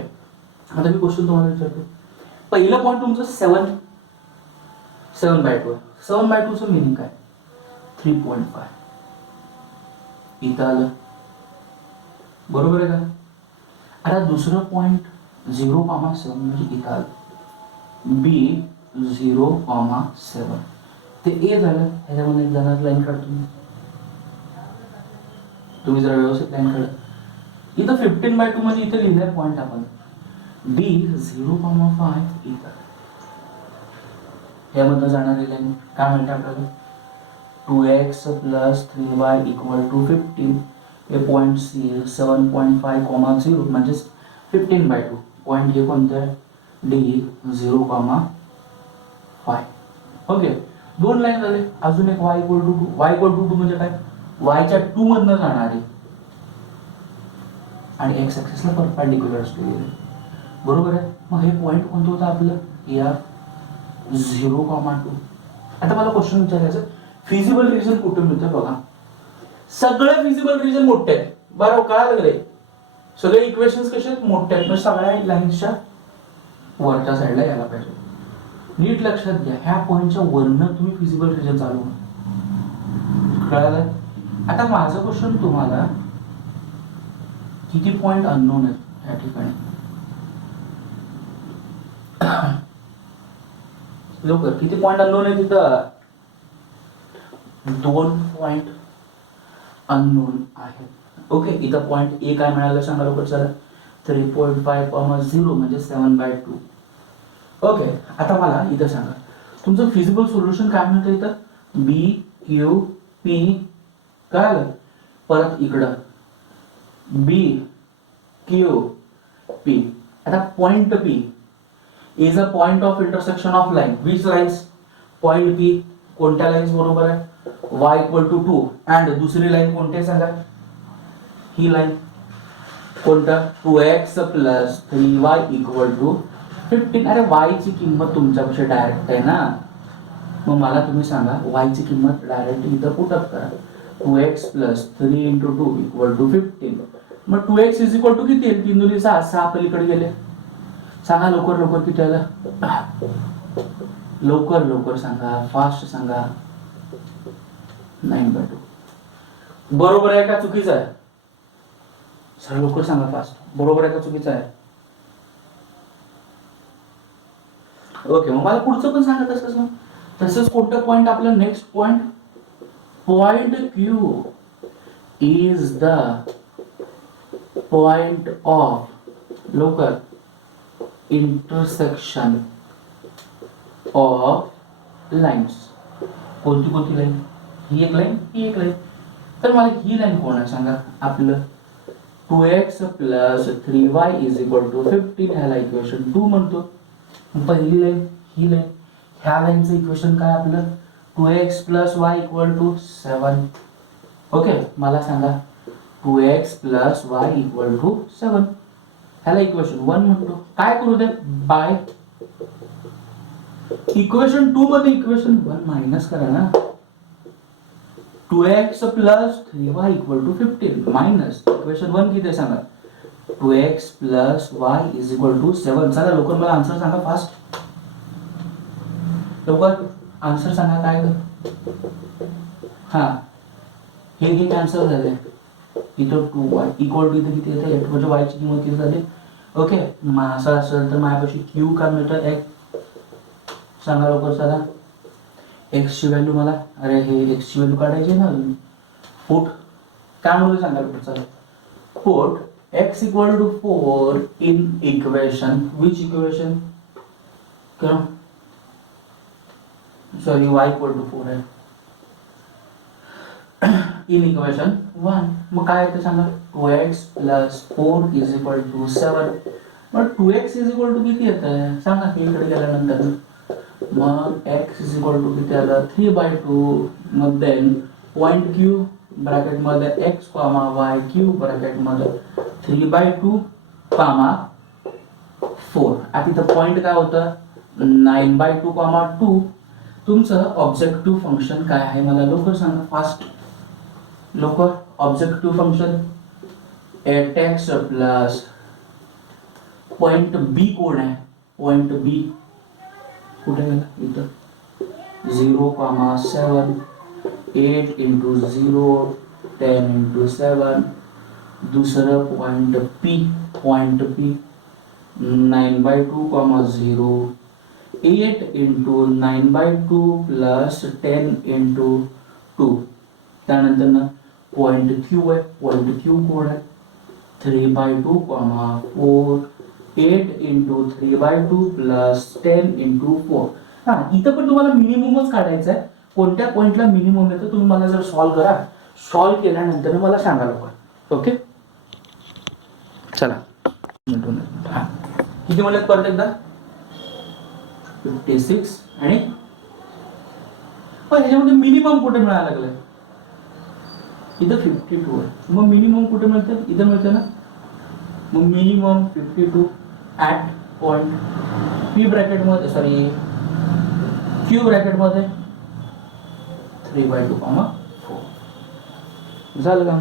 आता मी क्वेश्चन तुम्हाला विचारतो. पहिलं पॉइंट तुमचं 7/2. 7/2 चं मिनिंग काय? 3.5 इथं आलं बरोबर आहे का? आता दुसरं पॉइंट 0,7 म्हणजे इथं आलं. बी 0,7 ते ए झालं. ह्याच्यामध्ये जाणार लाईन काढतो तुम्ही जरा व्यवस्थित लाईन काढा. इथं 15/2 मध्ये इथं लिहिलंय पॉइंट आपण. डी 0,5 इथं ह्यामधनं जाणारी लाईन काय म्हणते आपल्याला? 2x plus 3y equal to 15. हे पॉइंट सी 7.5,0 म्हणजे 15/2. पॉइंट हे कोणतं आहे? डी 0,5. ओके, दोन लाईन झाले. अजून एक y equal to 2. y equal to 2 म्हणजे काय? y च्या 2 मधनं जाणारी आणि x ऍक्सिसला परपेंडिक्युलर असलेली बरोबर आहे. मग हे पॉइंट कोणतं होतं आपलं? या 0,2. आता मला क्वेश्चन विचारायचं, फिजिबल रिजन कुठे मिळतं? बघा, सगळे फिजिबल रिजन मोठे आहेत. बरोबर कळालं रे? सगळे इक्वेशन्स कसे आहेत? मोठे आहेत. म्हणजे सगळ्या लाईन्सच्या वरच्या साईडला यायला पाहिजे. नीट लक्षात घ्या, ह्या पॉइंटच्या वरनं तुम्ही फिजिबल रिजन चालू कळालं? आता माझं क्वेश्चन तुम्हाला, किती पॉइंट अननोन आहेत या ठिकाणी? लवकर, किती पॉइंट अननोन आहे तिथं? 2 पॉइंट अननोन आहेत. ओके, इथं पॉइंट ए काय मिळालं सांगा लवकर चला. 3.5,0 म्हणजे 7/2. ओके, आता मला इथं सांगा तुमचं फिजिबल सोल्युशन काय म्हणतं इथं? बी क्यू पी काय आलं? परत इकडं बी क्यू पी. आता point P is a point of intersection of line. Which lines? Point P कोणत्या लाईन्स बरोबर आहे? y equal to 2 अँड दुसरी लाईन कोणती आहे सांगा? ही लाईन कोणता? 2x plus 3y equal to 15. अरे y ची किंमत तुमच्यापेक्षा डायरेक्ट आहे ना, मग मला तुम्ही सांगा y ची किंमत डायरेक्ट इथं पुट अप करा. 2x plus 3 into 2 equal to 15. मग 2x is equal to किती आहे? 3 दुनी 6, 6 पलीकडे गेले. सांगा लवकर लवकर किती आलं? लवकर लवकर सांगा, फास्ट सांगा. 9/2 बरोबर आहे का चुकीचं आहे? सर लवकर सांगा फास्ट. बरोबर आहे का चुकीचं आहे? ओके, मग मला पुढचं पण सांगा तसंच. तसंच कोणतं पॉइंट आपलं next point? Point Q is the point of लवकर इंटरसेक्शन ऑफ लाईन्स. कोणती कोणती लाईन? ही एक लाईन, ही एक लाईन. तर मला ही लाईन कोण आहे सांगा? आपलं 2x plus 3y is equal to 15 ह्याला इक्वेशन 2 म्हणतो. पहिली लाईन ही लाईन, ह्या लाईनचं इक्वेशन काय आपलं 2x plus y equal to 7. Okay, मला सांगा 2x plus y equal to 7 ह्याला इक्वेशन 1 म्हणतो. काय करू दे, बाय इक्वेशन 2 मध्ये इक्वेशन 1 मायनस करा ना. 2x plus 3y equal to 15 minus equation 1 किती आहे सांगा 2x plus y is equal to 7. चला लवकर मला आन्सर सांगा फास्ट, लवकर आन्सर सांगा काय. हा हे कॅन्सल झाले. इथं 2y इक्वल टू इथं किती येते, म्हणजे y ची किंमत किती झाली. ओके, असं असेल तर माझ्यापाशी q का मिळतं एक सांगा लवकर. चला x ची व्हॅल्यू मला, अरे हे x ची व्हॅल्यू काढायची ना. पुट काय म्हणून सांगा चला, put x equal to 4 in equation, which equation, sorry y equal to 4 आहे इन इक्वेशन 1. मग काय आहे ते सांगा 2x plus 4 is equal to 7. मग 2x इज इक्वल टू किती येतं सांगा हे इकडे गेल्यानंतर. मग x इज इक्वल टू किती आलं 3/2. मग देन पॉइंट q ब्रॅकेट मध्ये x comma y q bracket मध्ये 3/2 कॉमा 4. आता इथं पॉइंट काय होतं 9/2 कॉमा 2. तुमचं ऑब्जेक्टिव्ह फंक्शन काय आहे मला लवकर सांगा फास्ट, लवकर. Objective function 8x plus point B कोण आहे, पॉइंट बी कुठे गेला इथं 0,7 8 इंटू 0 10 इंटू 7. दुसरं point P 9/2, 0 8 into 9/2 plus 10 into 2. त्यानंतर ना पॉइंट क्यू आहे, पॉइंट क्यू कोण आहे 3/2, 4 8 इंटू 3/2 प्लस 10 इंटू 4. हा इथं पण तुम्हाला मिनिममच काढायचं आहे. कोणत्या पॉइंटला मिनिमम येतं तुम्ही मला जर सॉल्व करा, सॉल्व केल्यानंतर मला सांगा लवकर. ओके चला हा किती म्हणलं परत एकदा 56. आणि पण ह्याच्यामध्ये मिनिमम कुठे मिळायला लागलाय इथं 52 आहे. मग मिनिमम कुठे मिळतं इथं मिळतं ना. मग minimum 52 at point P bracket मध्ये, सॉरी क्यू ब्रॅकेट मध्ये 3/2, 4 झालं का.